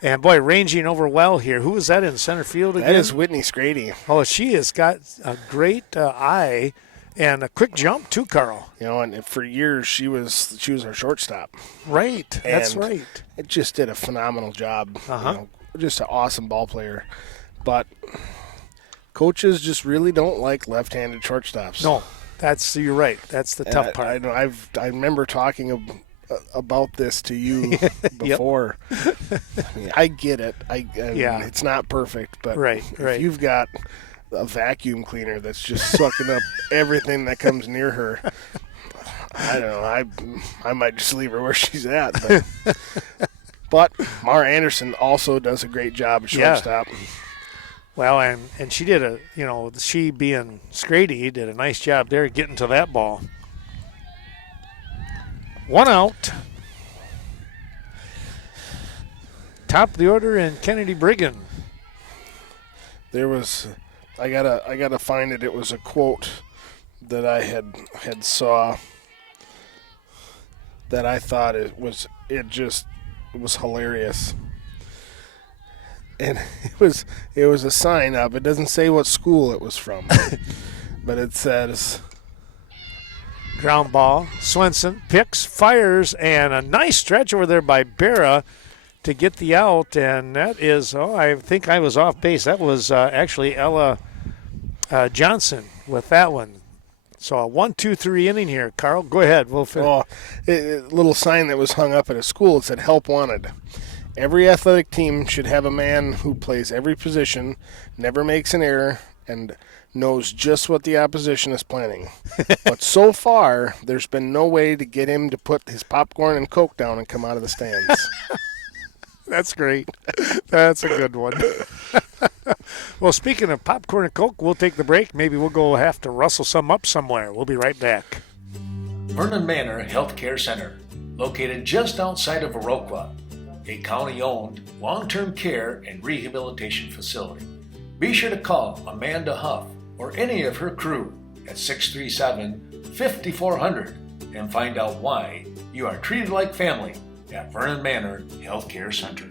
And, boy, ranging over well here. Who is that in center field again? That is Whitney Scrady. Oh, she has got a great eye and a quick jump too, Carl. You know, and for years she was our shortstop. Right. That's and right. It just did a phenomenal job. Uh-huh. You know, just an awesome ball player. But coaches just really don't like left-handed shortstops. No. You're right. That's the tough part. I know. I remember talking about this to you before. I mean, I get it. Yeah. It's not perfect, but right. if you've got a vacuum cleaner that's just sucking up everything that comes near her, I don't know. I might just leave her where she's at. But Mara Anderson also does a great job at shortstop. Yeah. Well, and she did she being Scrady did a nice job there getting to that ball. 1 out. Top of the order in Kennedy Brigham. There was, I gotta find it. It was a quote that I had saw that I thought it was hilarious. And it was a sign up. It doesn't say what school it was from, but it says ground ball. Swenson picks, fires, and a nice stretch over there by Berra to get the out. And that is, I think I was off base. That was actually Ella Johnson with that one. So a 1-2-3 inning here. Carl, go ahead. We'll finish. A little sign that was hung up at a school. It said "Help Wanted." Every athletic team should have a man who plays every position, never makes an error, and knows just what the opposition is planning. But so far, there's been no way to get him to put his popcorn and Coke down and come out of the stands. That's great. That's a good one. Well, speaking of popcorn and Coke, we'll take the break. Maybe we'll go have to rustle some up somewhere. We'll be right back. Vernon Manor Healthcare Center, located just outside of Viroqua, a county-owned long-term care and rehabilitation facility. Be sure to call Amanda Huff or any of her crew at 637-5400 and find out why you are treated like family at Vernon Manor Healthcare Center.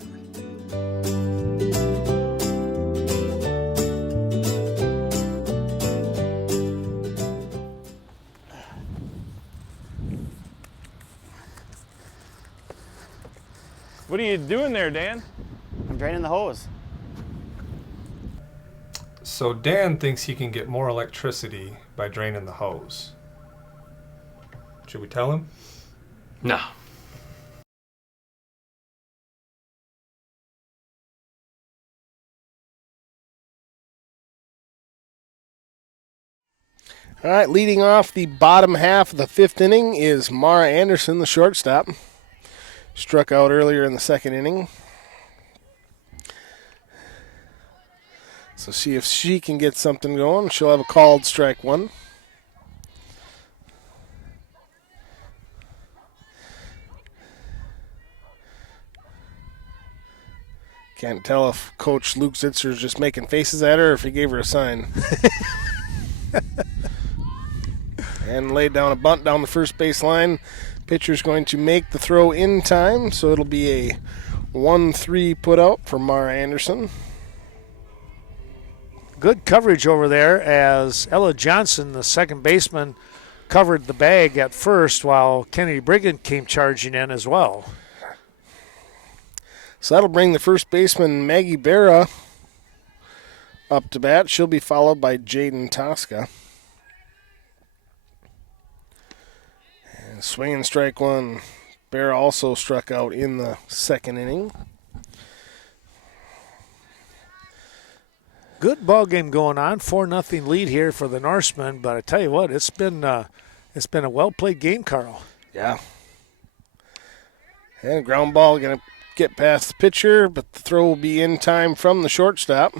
What are you doing there, Dan? I'm draining the hose. So Dan thinks he can get more electricity by draining the hose. Should we tell him? No. All right, leading off the bottom half of the fifth inning is Mara Anderson, the shortstop. Struck out earlier in the second inning. So see if she can get something going. She'll have a called strike one. Can't tell if Coach Luke Zitzer is just making faces at her or if he gave her a sign. And laid down a bunt down the first base line. Pitcher's going to make the throw in time, so it'll be a 1-3 put out for Mara Anderson. Good coverage over there as Ella Johnson, the second baseman, covered the bag at first while Kennedy Brigand came charging in as well. So that'll bring the first baseman, Maggie Berra, up to bat. She'll be followed by Jaden Tosca. And swing and strike one. Berra also struck out in the second inning. Good ball game going on. 4-0 lead here for the Norsemen, but I tell you what, it's been a well-played game, Carl. Yeah. And ground ball going to get past the pitcher, but the throw will be in time from the shortstop.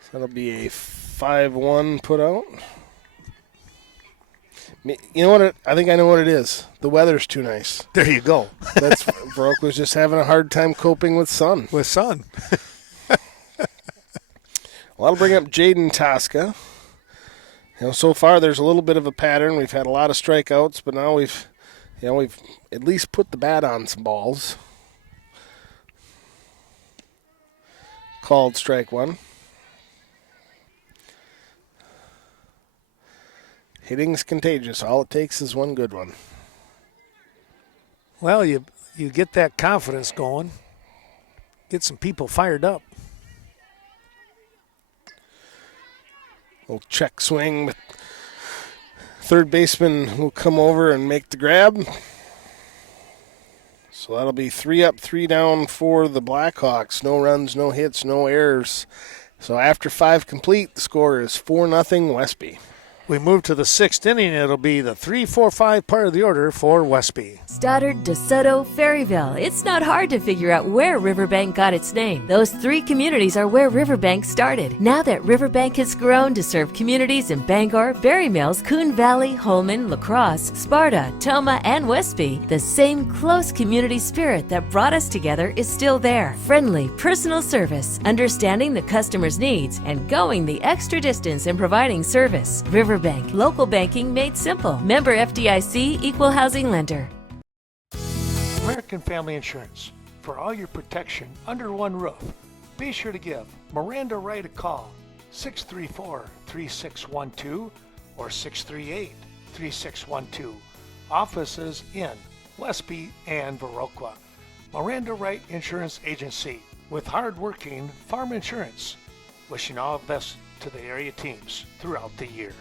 So that'll be a 5-1 put out. You know what? I think I know what it is. The weather's too nice. There you go. That's Viroqua's just having a hard time coping with sun. With sun. Well, that'll bring up Jaden Tosca. So far there's a little bit of a pattern. We've had a lot of strikeouts, but now we've at least put the bat on some balls. Called strike one. Hitting's contagious. All it takes is one good one. Well, you get that confidence going. Get some people fired up. Little check swing, but third baseman will come over and make the grab. So that'll be 3 up, 3 down for the Blackhawks. No runs, no hits, no errors. So after 5 complete, the score is 4-0 Westby. We move to the 6th inning. It'll be the 3-4-5 part of the order for Westby. Stoddard, DeSoto, Ferryville. It's not hard to figure out where Riverbank got its name. Those 3 communities are where Riverbank started. Now that Riverbank has grown to serve communities in Bangor, Berry Mills, Coon Valley, Holman, La Crosse, Sparta, Toma, and Westby, the same close community spirit that brought us together is still there. Friendly, personal service, understanding the customer's needs, and going the extra distance in providing service. Riverbank, local banking made simple. Member FDIC, equal housing lender. American Family Insurance. For all your protection under one roof, be sure to give Miranda Wright a call, 634-3612 or 638-3612. Offices in Westby and Viroqua. Miranda Wright Insurance Agency with hard-working farm insurance. Wishing all the best to the area teams throughout the year.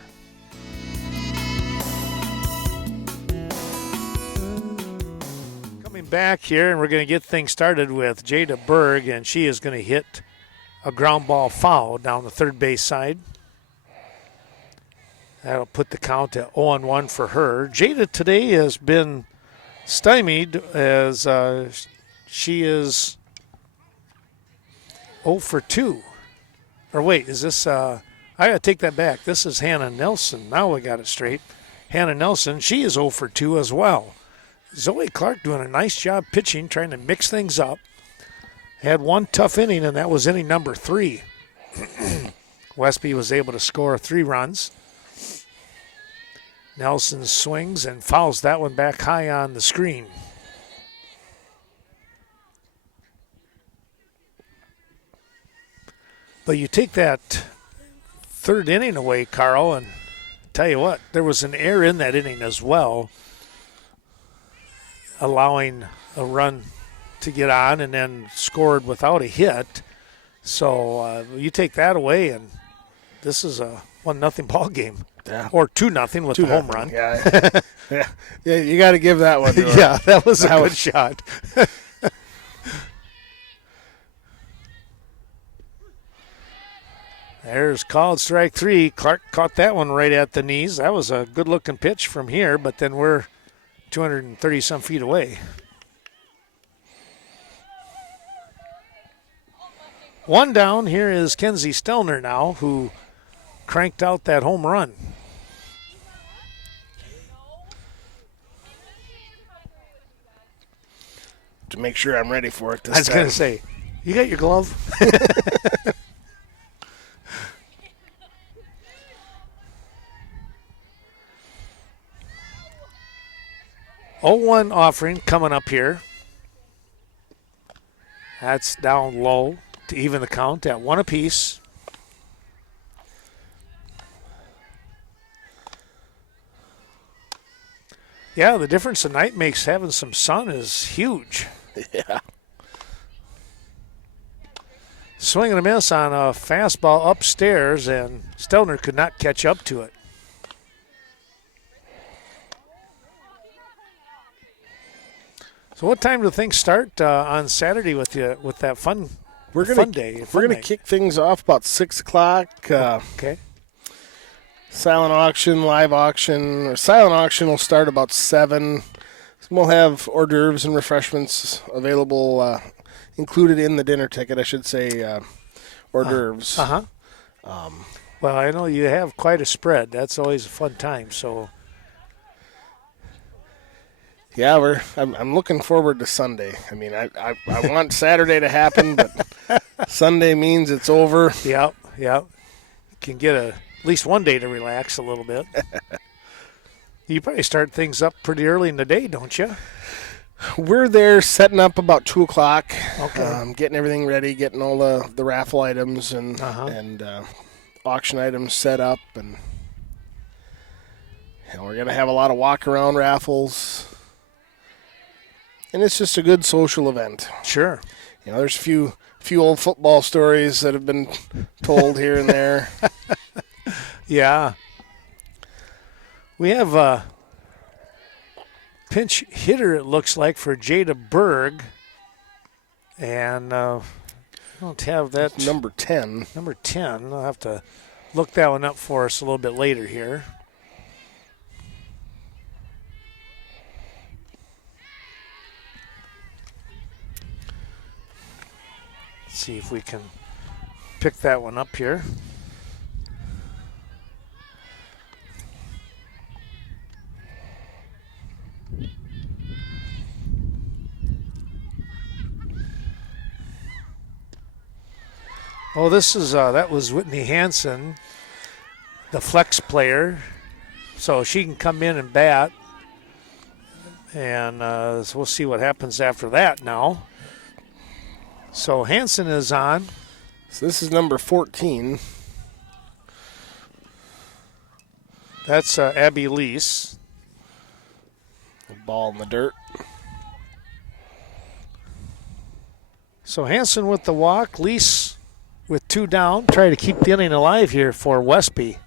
Coming back here, and we're going to get things started with Jada Berg, and she is going to hit a ground ball foul down the third base side. That'll put the count at 0-1 for her. Jada today has been stymied as she is 0 for 2. Or wait, is this, I got to take that back. This is Hannah Nelson. Now we got it straight. Hannah Nelson, she is 0 for 2 as well. Zoe Clark doing a nice job pitching, trying to mix things up. Had one tough inning, and that was inning number 3. Westby was able to score 3 runs. Nelson swings and fouls that one back high on the screen. But you take that third inning away, Carl, and tell you what, there was an error in that inning as well, allowing a run to get on and then scored without a hit. So you take that away, and this is a 1-0 ball game. Yeah. Or 2-0 with the home run. Yeah. Yeah, you got to give that one to her. Yeah, that was a good shot. There's called strike 3. Clark caught that one right at the knees. That was a good-looking pitch from here, but then we're 230-some feet away. 1 down. Here is Kenzie Stelner now, who cranked out that home run. to make sure I'm ready for it this I was time. going to say, you got your glove? 0-1 offering coming up here. That's down low to even the count at 1 apiece. Yeah, the difference tonight makes having some sun is huge. Yeah. Swing and a miss on a fastball upstairs, and Stelner could not catch up to it. So what time do things start on Saturday with that fun? We're fun day. We're gonna kick things off about 6 o'clock. Okay. Silent auction, live auction. Or silent auction will start about 7. We'll have hors d'oeuvres and refreshments available, included in the dinner ticket, I should say, hors d'oeuvres. Well, I know you have quite a spread. That's always a fun time. So. Yeah, I'm looking forward to Sunday. I mean, I want Saturday to happen, but Sunday means it's over. Yep. Can get at least one day to relax a little bit. You probably start things up pretty early in the day, don't you? We're there setting up about 2 o'clock. Okay. Getting everything ready, getting all the raffle items and auction items set up, and we're gonna have a lot of walk around raffles. And it's just a good social event. Sure. There's a few old football stories that have been told here and there. Yeah. We have a pinch hitter, it looks like, for Jada Berg. And I don't have that. That's number 10. Number 10. I'll have to look that one up for us a little bit later here. See if we can pick that one up here. Oh, this is that was Whitney Hansen, the flex player, so she can come in and bat, and so we'll see what happens after that now. So Hansen is on. So this is number 14. That's Abby Lease. Ball in the dirt. So Hansen with the walk, Lease with 2 down. Try to keep the inning alive here for Westby.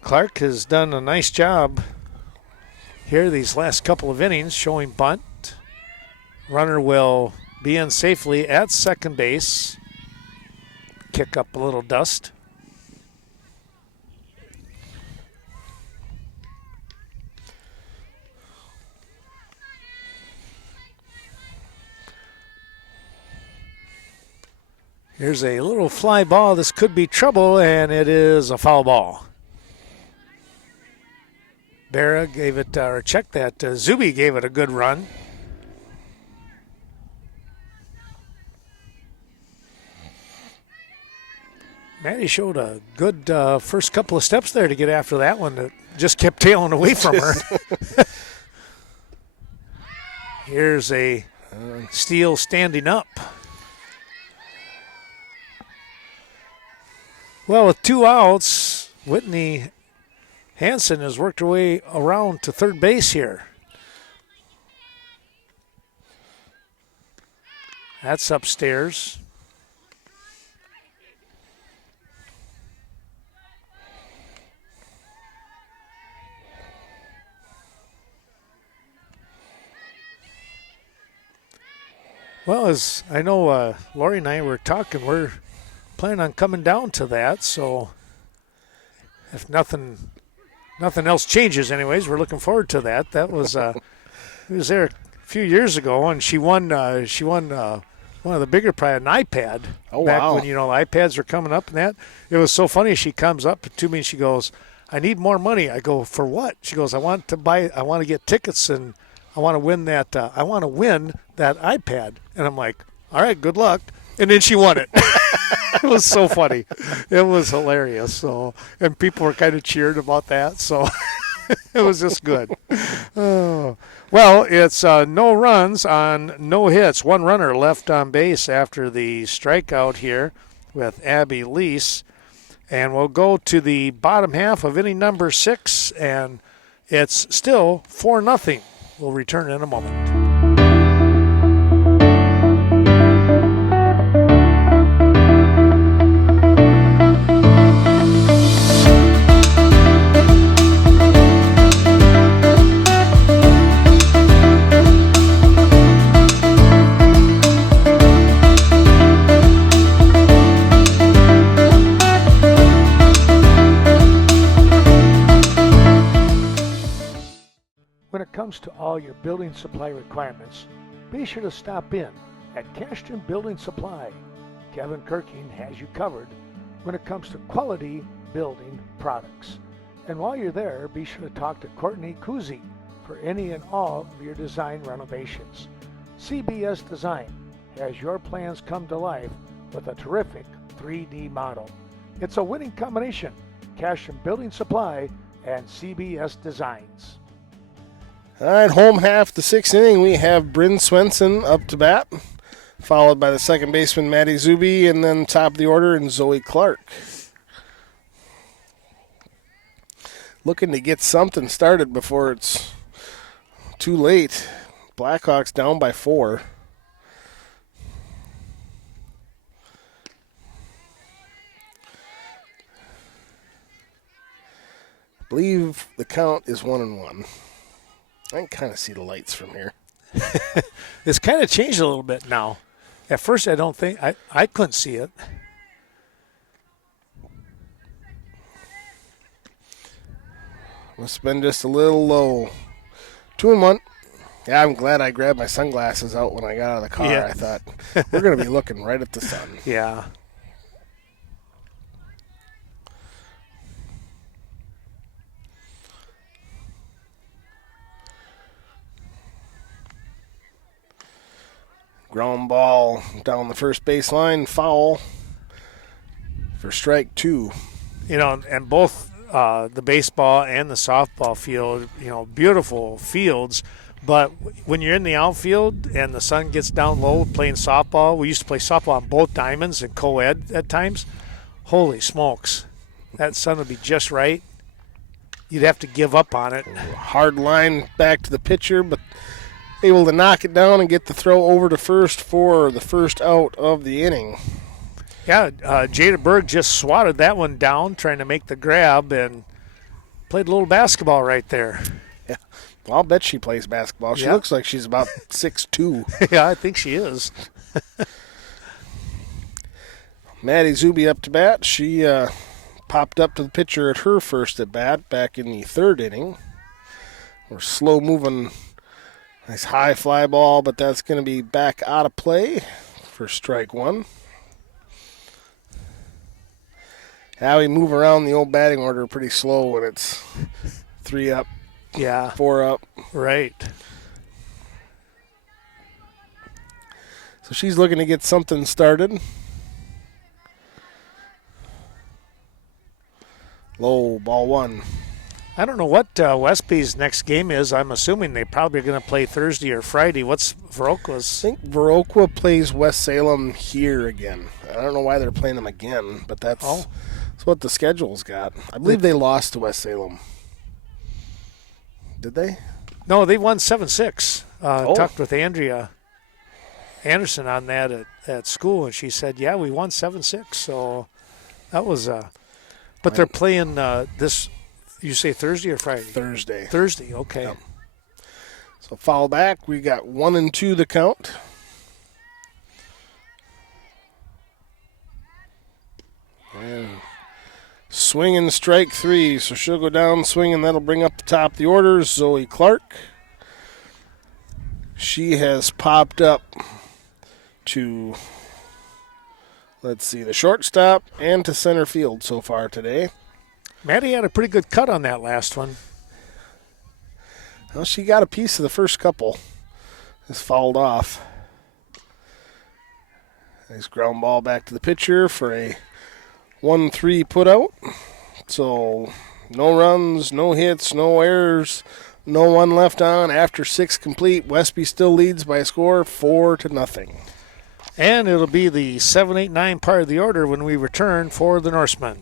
Clark has done a nice job here these last couple of innings, showing bunt. Runner will be in safely at second base. Kick up a little dust. Here's a little fly ball. This could be trouble, and it is a foul ball. Berra gave it, or check that. Zuby gave it a good run. Maddie showed a good first couple of steps there to get after that one that just kept tailing away from her. Here's a Steele standing up. Well, with 2 outs, Whitney Hansen has worked her way around to third base here. That's upstairs. Well, as I know Lori and I were talking, we're planning on coming down to that, so if nothing else changes anyways, we're looking forward to that. That was he was there a few years ago, and she won one of the bigger prize, an iPad. Oh, back wow. when the iPads were coming up and that. It was so funny. She comes up to me and she goes, I need more money. I go, for what? She goes, I want to get tickets and I want to win that iPad. And I'm like, all right, good luck. And then she won it. It was so funny. It was hilarious. So, and people were kind of cheered about that. So it was just good. Oh. Well, it's no runs on no hits. One runner left on base after the strikeout here with Abby Lease. And we'll go to the bottom half of inning number 6, and it's still 4-0. We'll return in a moment. When it comes to all your building supply requirements, be sure to stop in at Cashton Building Supply. Kevin Kirking has you covered when it comes to quality building products. And while you're there, be sure to talk to Courtney Coulee for any and all of your design renovations. CBS Design has your plans come to life with a terrific 3D model. It's a winning combination, Cashton Building Supply and CBS Designs. All right, home half, the 6th inning, we have Bryn Swenson up to bat, followed by the second baseman, Maddie Zuby, and then top of the order, and Zoe Clark. Looking to get something started before it's too late. Blackhawks down by 4. I believe the count is 1-1. I can kind of see the lights from here. It's kind of changed a little bit now. At first, I couldn't see it. Must have been just a little low. 2-1. Yeah, I'm glad I grabbed my sunglasses out when I got out of the car. Yeah. I thought, we're going to be looking right at the sun. Yeah. Ground ball down the first baseline, foul for strike 2. You know, and both the baseball and the softball field, you know, beautiful fields. But when you're in the outfield and the sun gets down low playing softball, we used to play softball on both diamonds and co-ed at times. Holy smokes. That sun would be just right. You'd have to give up on it. Hard line back to the pitcher, but able to knock it down and get the throw over to first for the first out of the inning. Yeah, Jada Berg just swatted that one down, trying to make the grab, and played a little basketball right there. Yeah, well, I'll bet she plays basketball. She looks like she's about 6'2". Yeah, I think she is. Maddie Zuby up to bat. She popped up to the pitcher at her first at bat back in the 3rd inning. We're slow moving. Nice high fly ball, but that's going to be back out of play for strike 1. How we move around the old batting order pretty slow when it's 3 up, 4 up. Right. So she's looking to get something started. Low, ball 1. I don't know what Westby's next game is. I'm assuming they probably are going to play Thursday or Friday. What's Viroqua's? I think Viroqua plays West Salem here again. I don't know why they're playing them again, but that's what the schedule's got. I believe they lost to West Salem. Did they? No, they won 7-6. Talked with Andrea Anderson on that at school, and she said, yeah, we won 7-6. So that was but they're playing this. You say Thursday or Friday? Thursday. Thursday, okay. Yep. So foul back. We got 1-2 the count. And swinging strike 3. So she'll go down swinging. That'll bring up the top of the order. Zoe Clark. She has popped up to, let's see, the shortstop and to center field so far today. Maddie had a pretty good cut on that last one. Well, she got a piece of the first couple. Just fouled off. Nice ground ball back to the pitcher for a 1-3 put out. So no runs, no hits, no errors, no one left on. After 6 complete, Westby still leads by a score 4-0. And it'll be the 7, 8, 9 part of the order when we return for the Norsemen.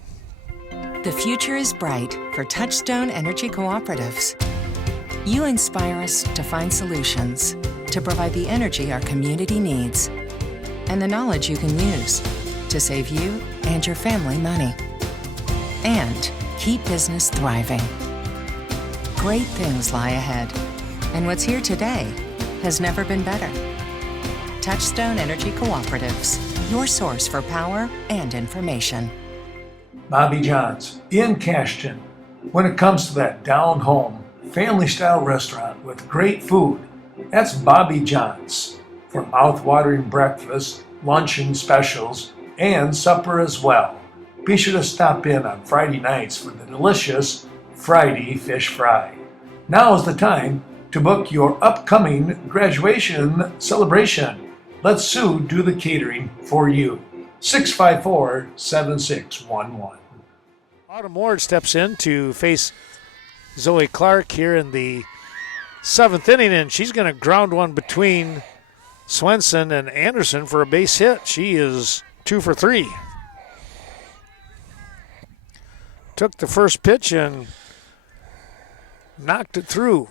The future is bright for Touchstone Energy Cooperatives. You inspire us to find solutions to provide the energy our community needs and the knowledge you can use to save you and your family money and keep business thriving. Great things lie ahead, and what's here today has never been better. Touchstone Energy Cooperatives, your source for power and information. Bobby John's in Cashton. When it comes to that down-home, family-style restaurant with great food, that's Bobby John's. For mouth-watering breakfast, luncheon specials, and supper as well. Be sure to stop in on Friday nights for the delicious Friday fish fry. Now is the time to book your upcoming graduation celebration. Let Sue do the catering for you. 654-7611. Autumn Ward steps in to face Zoe Clark here in the 7th inning, and she's going to ground one between Swenson and Anderson for a base hit. She is 2 for 3. Took the first pitch and knocked it through.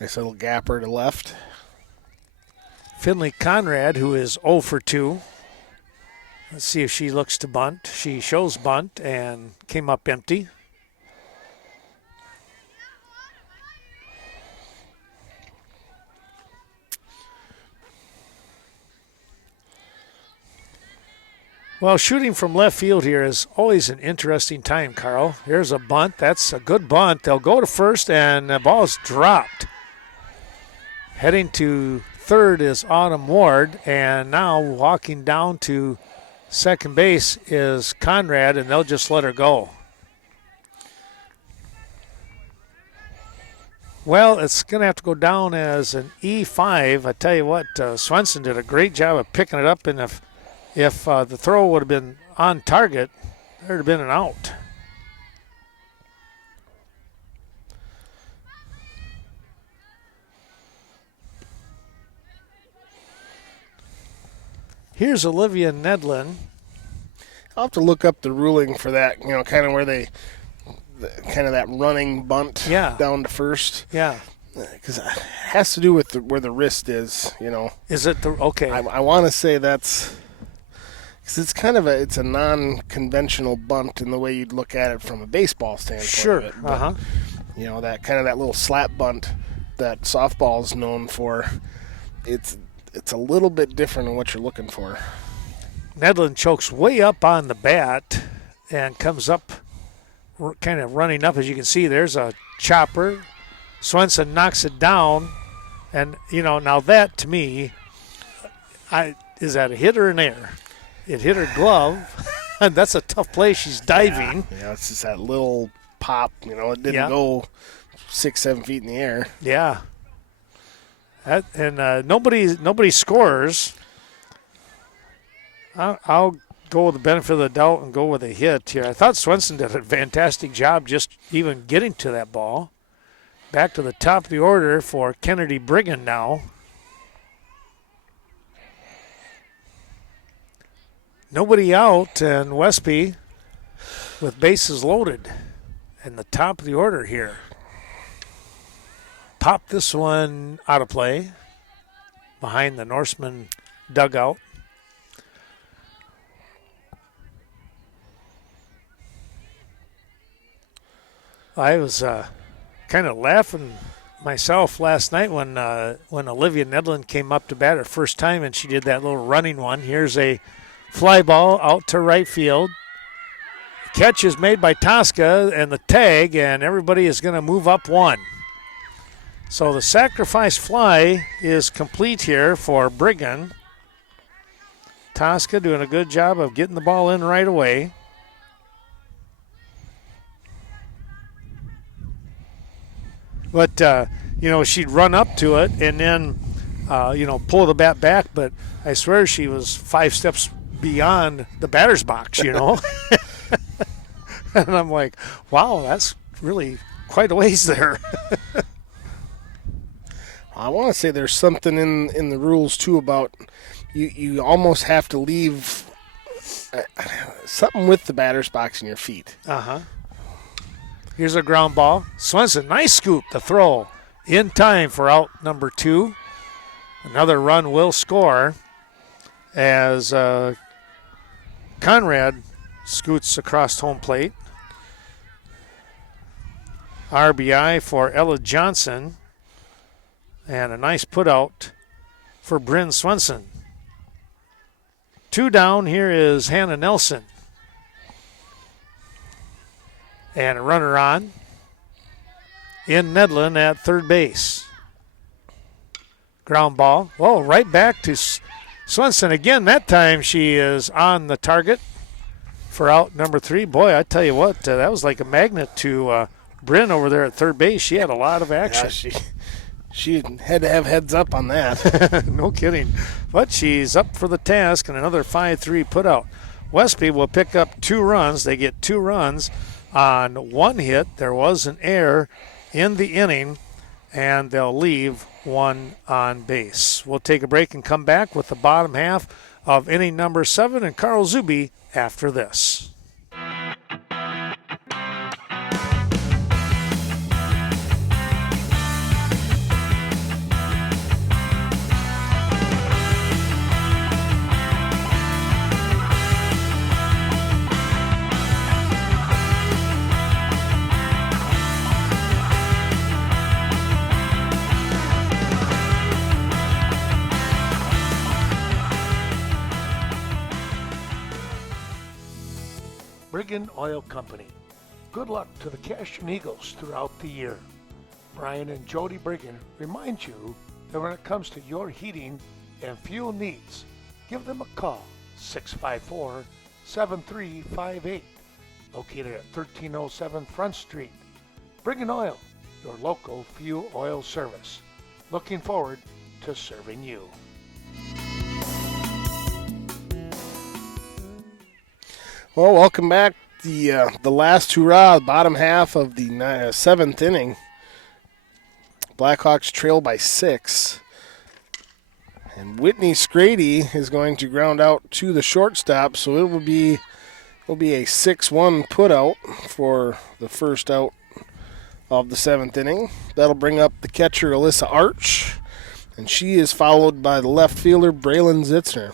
Nice little gapper to left. Finley Conrad, who is 0 for 2. Let's see if she looks to bunt. She shows bunt and came up empty. Well, shooting from left field here is always an interesting time, Carl. Here's a bunt. That's a good bunt. They'll go to first, and the ball is dropped. Heading to third is Autumn Ward, and now walking down to second base is Conrad, and they'll just let her go. Well, it's going to have to go down as an E5. I tell you what, Swenson did a great job of picking it up, and if the throw would have been on target, there would have been an out. Here's Olivia Nedlin. I'll have to look up the ruling for that, kind of where kind of that running bunt down to first. Yeah. Because it has to do with where the wrist is, Is it okay? I want to say that's because it's kind of it's a non-conventional bunt in the way you'd look at it from a baseball standpoint. Sure. Of it. But, that kind of that little slap bunt that softball is known for. It's a little bit different than what you're looking for. Nedlin chokes way up on the bat and comes up, kind of running up. As you can see, there's a chopper. Swenson knocks it down. And, now that to me, is that a hit or an error? It hit her glove. And that's a tough play. She's diving. Yeah, it's just that little pop. It didn't go 6-7 feet in the air. Yeah. Nobody scores. I'll go with the benefit of the doubt and go with a hit here. I thought Swenson did a fantastic job just even getting to that ball. Back to the top of the order for Kennedy Brigham now. Nobody out, and Westby with bases loaded in the top of the order here. Pop this one out of play behind the Norseman dugout. I was kind of laughing myself last night when Olivia Nedlin came up to bat her first time and she did that little running one. Here's a fly ball out to right field. Catch is made by Tosca and the tag, and everybody is going to move up one. So the sacrifice fly is complete here for Brigham. Tosca doing a good job of getting the ball in right away. But, she'd run up to it and then, pull the bat back. But I swear she was 5 steps beyond the batter's box, And I'm like, wow, that's really quite a ways there. I want to say there's something in the rules, too, about you almost have to leave something with the batter's box in your feet. Uh-huh. Here's a ground ball. Swenson, nice scoop, the throw. In time for out number 2. Another run will score as Conrad scoots across home plate. RBI for Ella Johnson. And a nice put out for Bryn Swenson. 2 down. Here is Hannah Nelson. And a runner on in Nedlin at third base. Ground ball. Whoa, right back to Swenson again. That time she is on the target for out number 3. Boy, I tell you what, that was like a magnet to Bryn over there at third base. She had a lot of action. Yeah, she had to have heads up on that. No kidding. But she's up for the task, and another 5-3 put out. Westby will pick up 2 runs. They get 2 runs on 1 hit. There was an error in the inning, and they'll leave 1 on base. We'll take a break and come back with the bottom half of inning number 7 and Carl Zuby after this. Brigham Oil Company. Good luck to the Cashion Eagles throughout the year. Brian and Jody Brigham remind you that when it comes to your heating and fuel needs, give them a call, 654-7358, located at 1307 Front Street. Brigham Oil, your local fuel oil service. Looking forward to serving you. Well, welcome back. The last hurrah, bottom half of the 7th inning. Blackhawks trail by 6. And Whitney Scrady is going to ground out to the shortstop, so it will be a 6-1 put out for the first out of the 7th inning. That'll bring up the catcher Alyssa Arch, and she is followed by the left fielder Braylon Zitzner.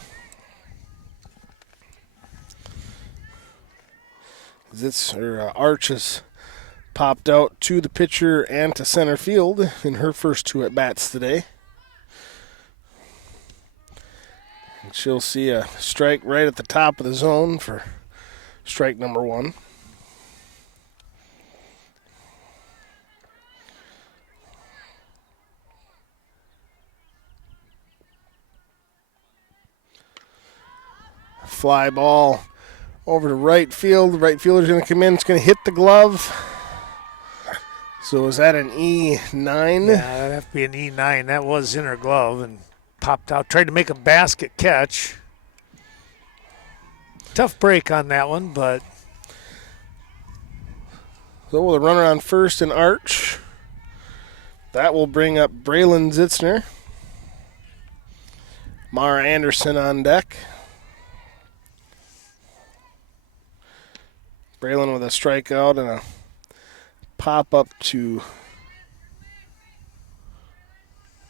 Arch has popped out to the pitcher and to center field in her first 2 at-bats today. And she'll see a strike right at the top of the zone for strike number 1. Fly ball over to right field. The right fielder's going to come in. It's going to hit the glove. So is that an E9? Yeah, that'd have to be an E9. That was in her glove and popped out. Tried to make a basket catch. Tough break on that one, but. So with a runner on first and Arch, that will bring up Braylon Zitzner. Mara Anderson on deck. Braylon with a strikeout and a pop up to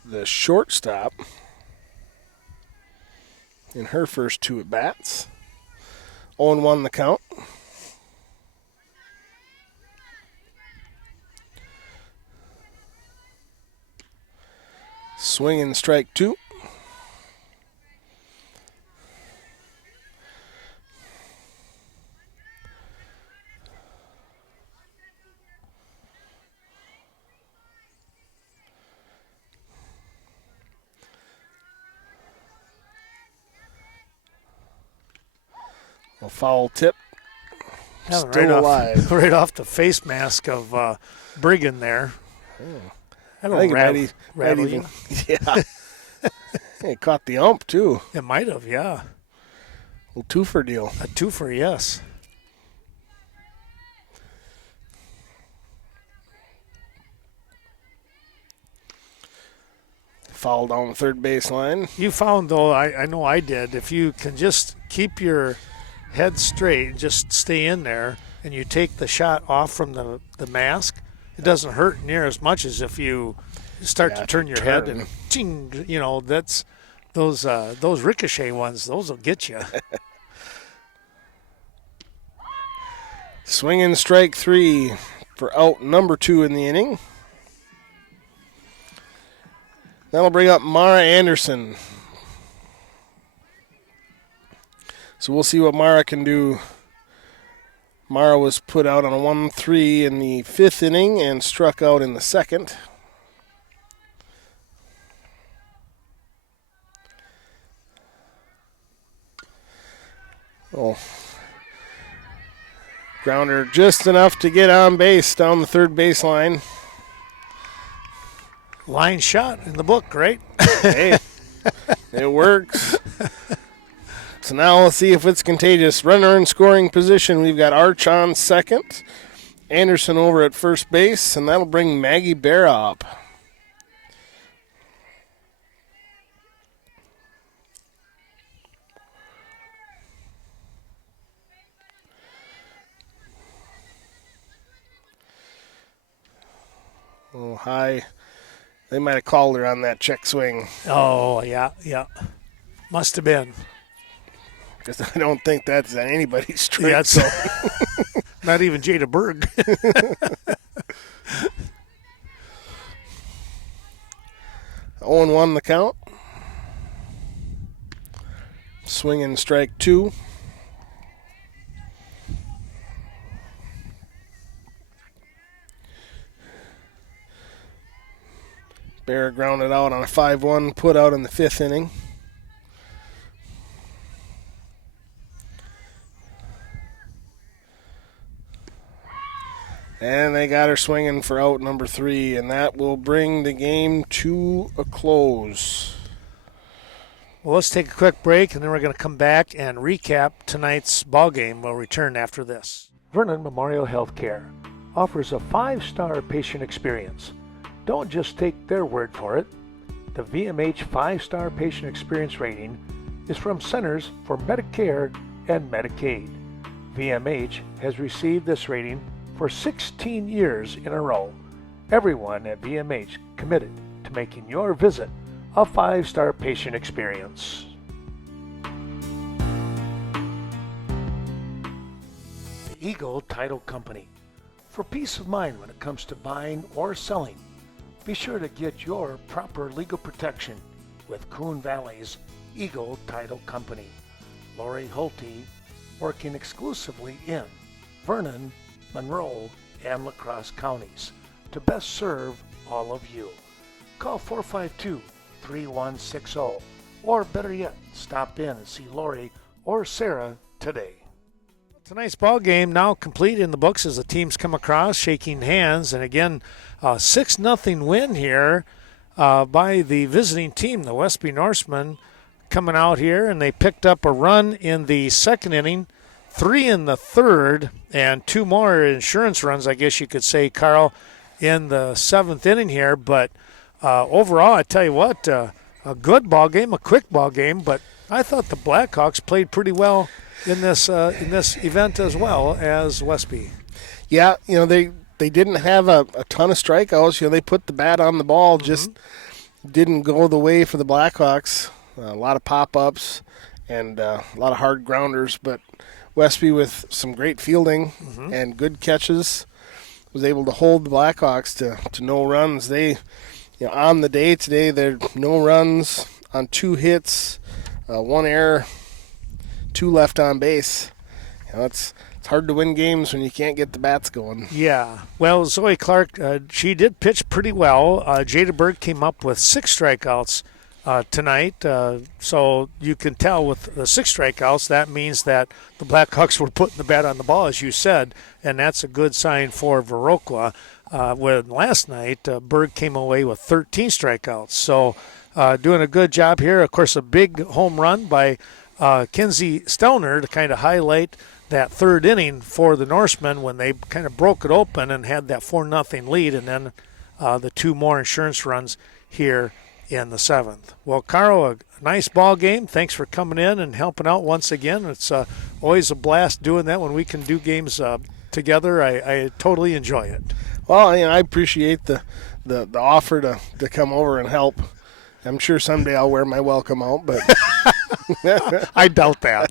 the shortstop in her first 2 at-bats. 0-1 the count. Swing and strike 2. A foul tip. Yeah, Still alive. Right off the face mask of Brigham there. That'll I think rattle, it might rattle even, you. yeah. It caught the ump, too. It might have, yeah. Little twofer deal. A twofer, yes. Foul down the third baseline. You found, though, I know I did, if you can just keep your head straight, just stay in there, and you take the shot off from the mask, it doesn't hurt near as much as if you start to turn your head and ching, that's those ricochet ones, those will get you. Swinging strike 3 for out number 2 in the inning. That'll bring up Mara Anderson. So we'll see what Mara can do. Mara was put out on a 1-3 in the 5th inning and struck out in the 2nd. Oh. Grounder just enough to get on base down the third baseline. Line shot in the book, right? Hey, it works. So now let's see if it's contagious. Runner in scoring position. We've got Arch on second. Anderson over at first base, and that'll bring Maggie Barra up. A little high. They might have called her on that check swing. Oh, yeah. Must have been. Because I don't think that's on anybody's strike. Yeah, so. Not even Jada Berg. 0-1 the count. Swinging strike 2. Bear grounded out on a 5-1 put out in the 5th inning. And they got her swinging for out number 3, and that will bring the game to a close. Well, let's take a quick break, and then we're going to come back and recap tonight's ball game. We'll return after this. Vernon Memorial Healthcare offers a 5-star patient experience. Don't just take their word for it. The VMH 5-star patient experience rating is from Centers for Medicare and Medicaid. VMH has received this rating for 16 years in a row. Everyone at VMH committed to making your visit a 5-star patient experience. The Eagle Title Company. For peace of mind when it comes to buying or selling, be sure to get your proper legal protection with Coon Valley's Eagle Title Company. Lori Hulte, working exclusively in Vernon, Monroe, and La Crosse counties to best serve all of you. Call 452-3160, or better yet, stop in and see Lori or Sarah today. Tonight's ball game now complete in the books as the teams come across, shaking hands, and again, 6-0 win here by the visiting team, the Westby Norsemen, coming out here, and they picked up a run in the 2nd inning, 3 in the 3rd, and 2 more insurance runs, I guess you could say, Carl, in the 7th inning here. But overall, I tell you what, a good ball game, a quick ball game, but I thought the Blackhawks played pretty well in this event as well as Westby. Yeah, they didn't have a ton of strikeouts. They put the bat on the ball, just didn't go the way for the Blackhawks. A lot of pop-ups and a lot of hard grounders, but Westby with some great fielding and good catches was able to hold the Blackhawks to no runs. They, on the day today, they're no runs on 2 hits, 1 error, 2 left on base. It's hard to win games when you can't get the bats going. Yeah. Well, Zoe Clark, she did pitch pretty well. Jada Berg came up with 6 strikeouts tonight. So you can tell with the 6 strikeouts, that means that the Blackhawks were putting the bat on the ball, as you said, and that's a good sign for Viroqua. when last night Berg came away with 13 strikeouts. So doing a good job here. Of course, a big home run by Kinsey Stelner to kind of highlight that third inning for the Norsemen when they kind of broke it open and had that 4-0 lead, and then the 2 more insurance runs here in the 7th. Well, Carl, a nice ball game. Thanks for coming in and helping out once again. It's always a blast doing that when we can do games together. I totally enjoy it. Well, I appreciate the offer to come over and help. I'm sure someday I'll wear my welcome out, but I doubt that.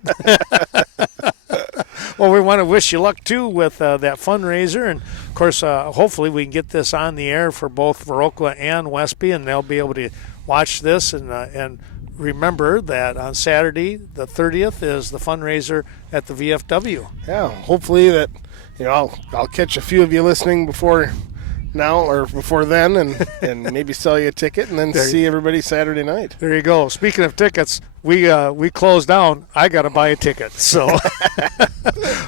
Well, we want to wish you luck, too, with that fundraiser. And, of course, hopefully we can get this on the air for both Viroqua and Westby, and they'll be able to watch this. And remember that on Saturday, the 30th, is the fundraiser at the VFW. Yeah, hopefully that, I'll catch a few of you listening before now or before then and maybe sell you a ticket and then see everybody Saturday night. There you go. Speaking of tickets, we closed down. I got to buy a ticket. So,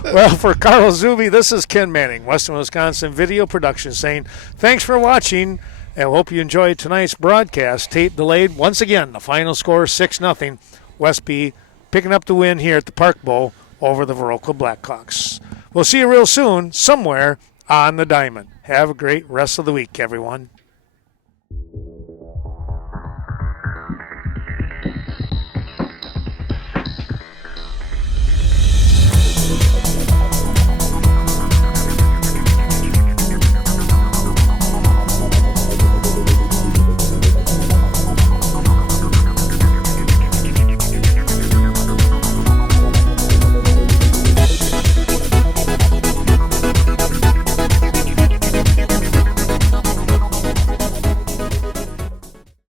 well, for Carl Zuby, this is Ken Manning, Western Wisconsin Video Production, saying thanks for watching and hope you enjoyed tonight's broadcast. Tape delayed. Once again, the final score 6-0. Westby picking up the win here at the Park Bowl over the Viroqua Blackhawks. We'll see you real soon somewhere on the diamond. Have a great rest of the week, everyone.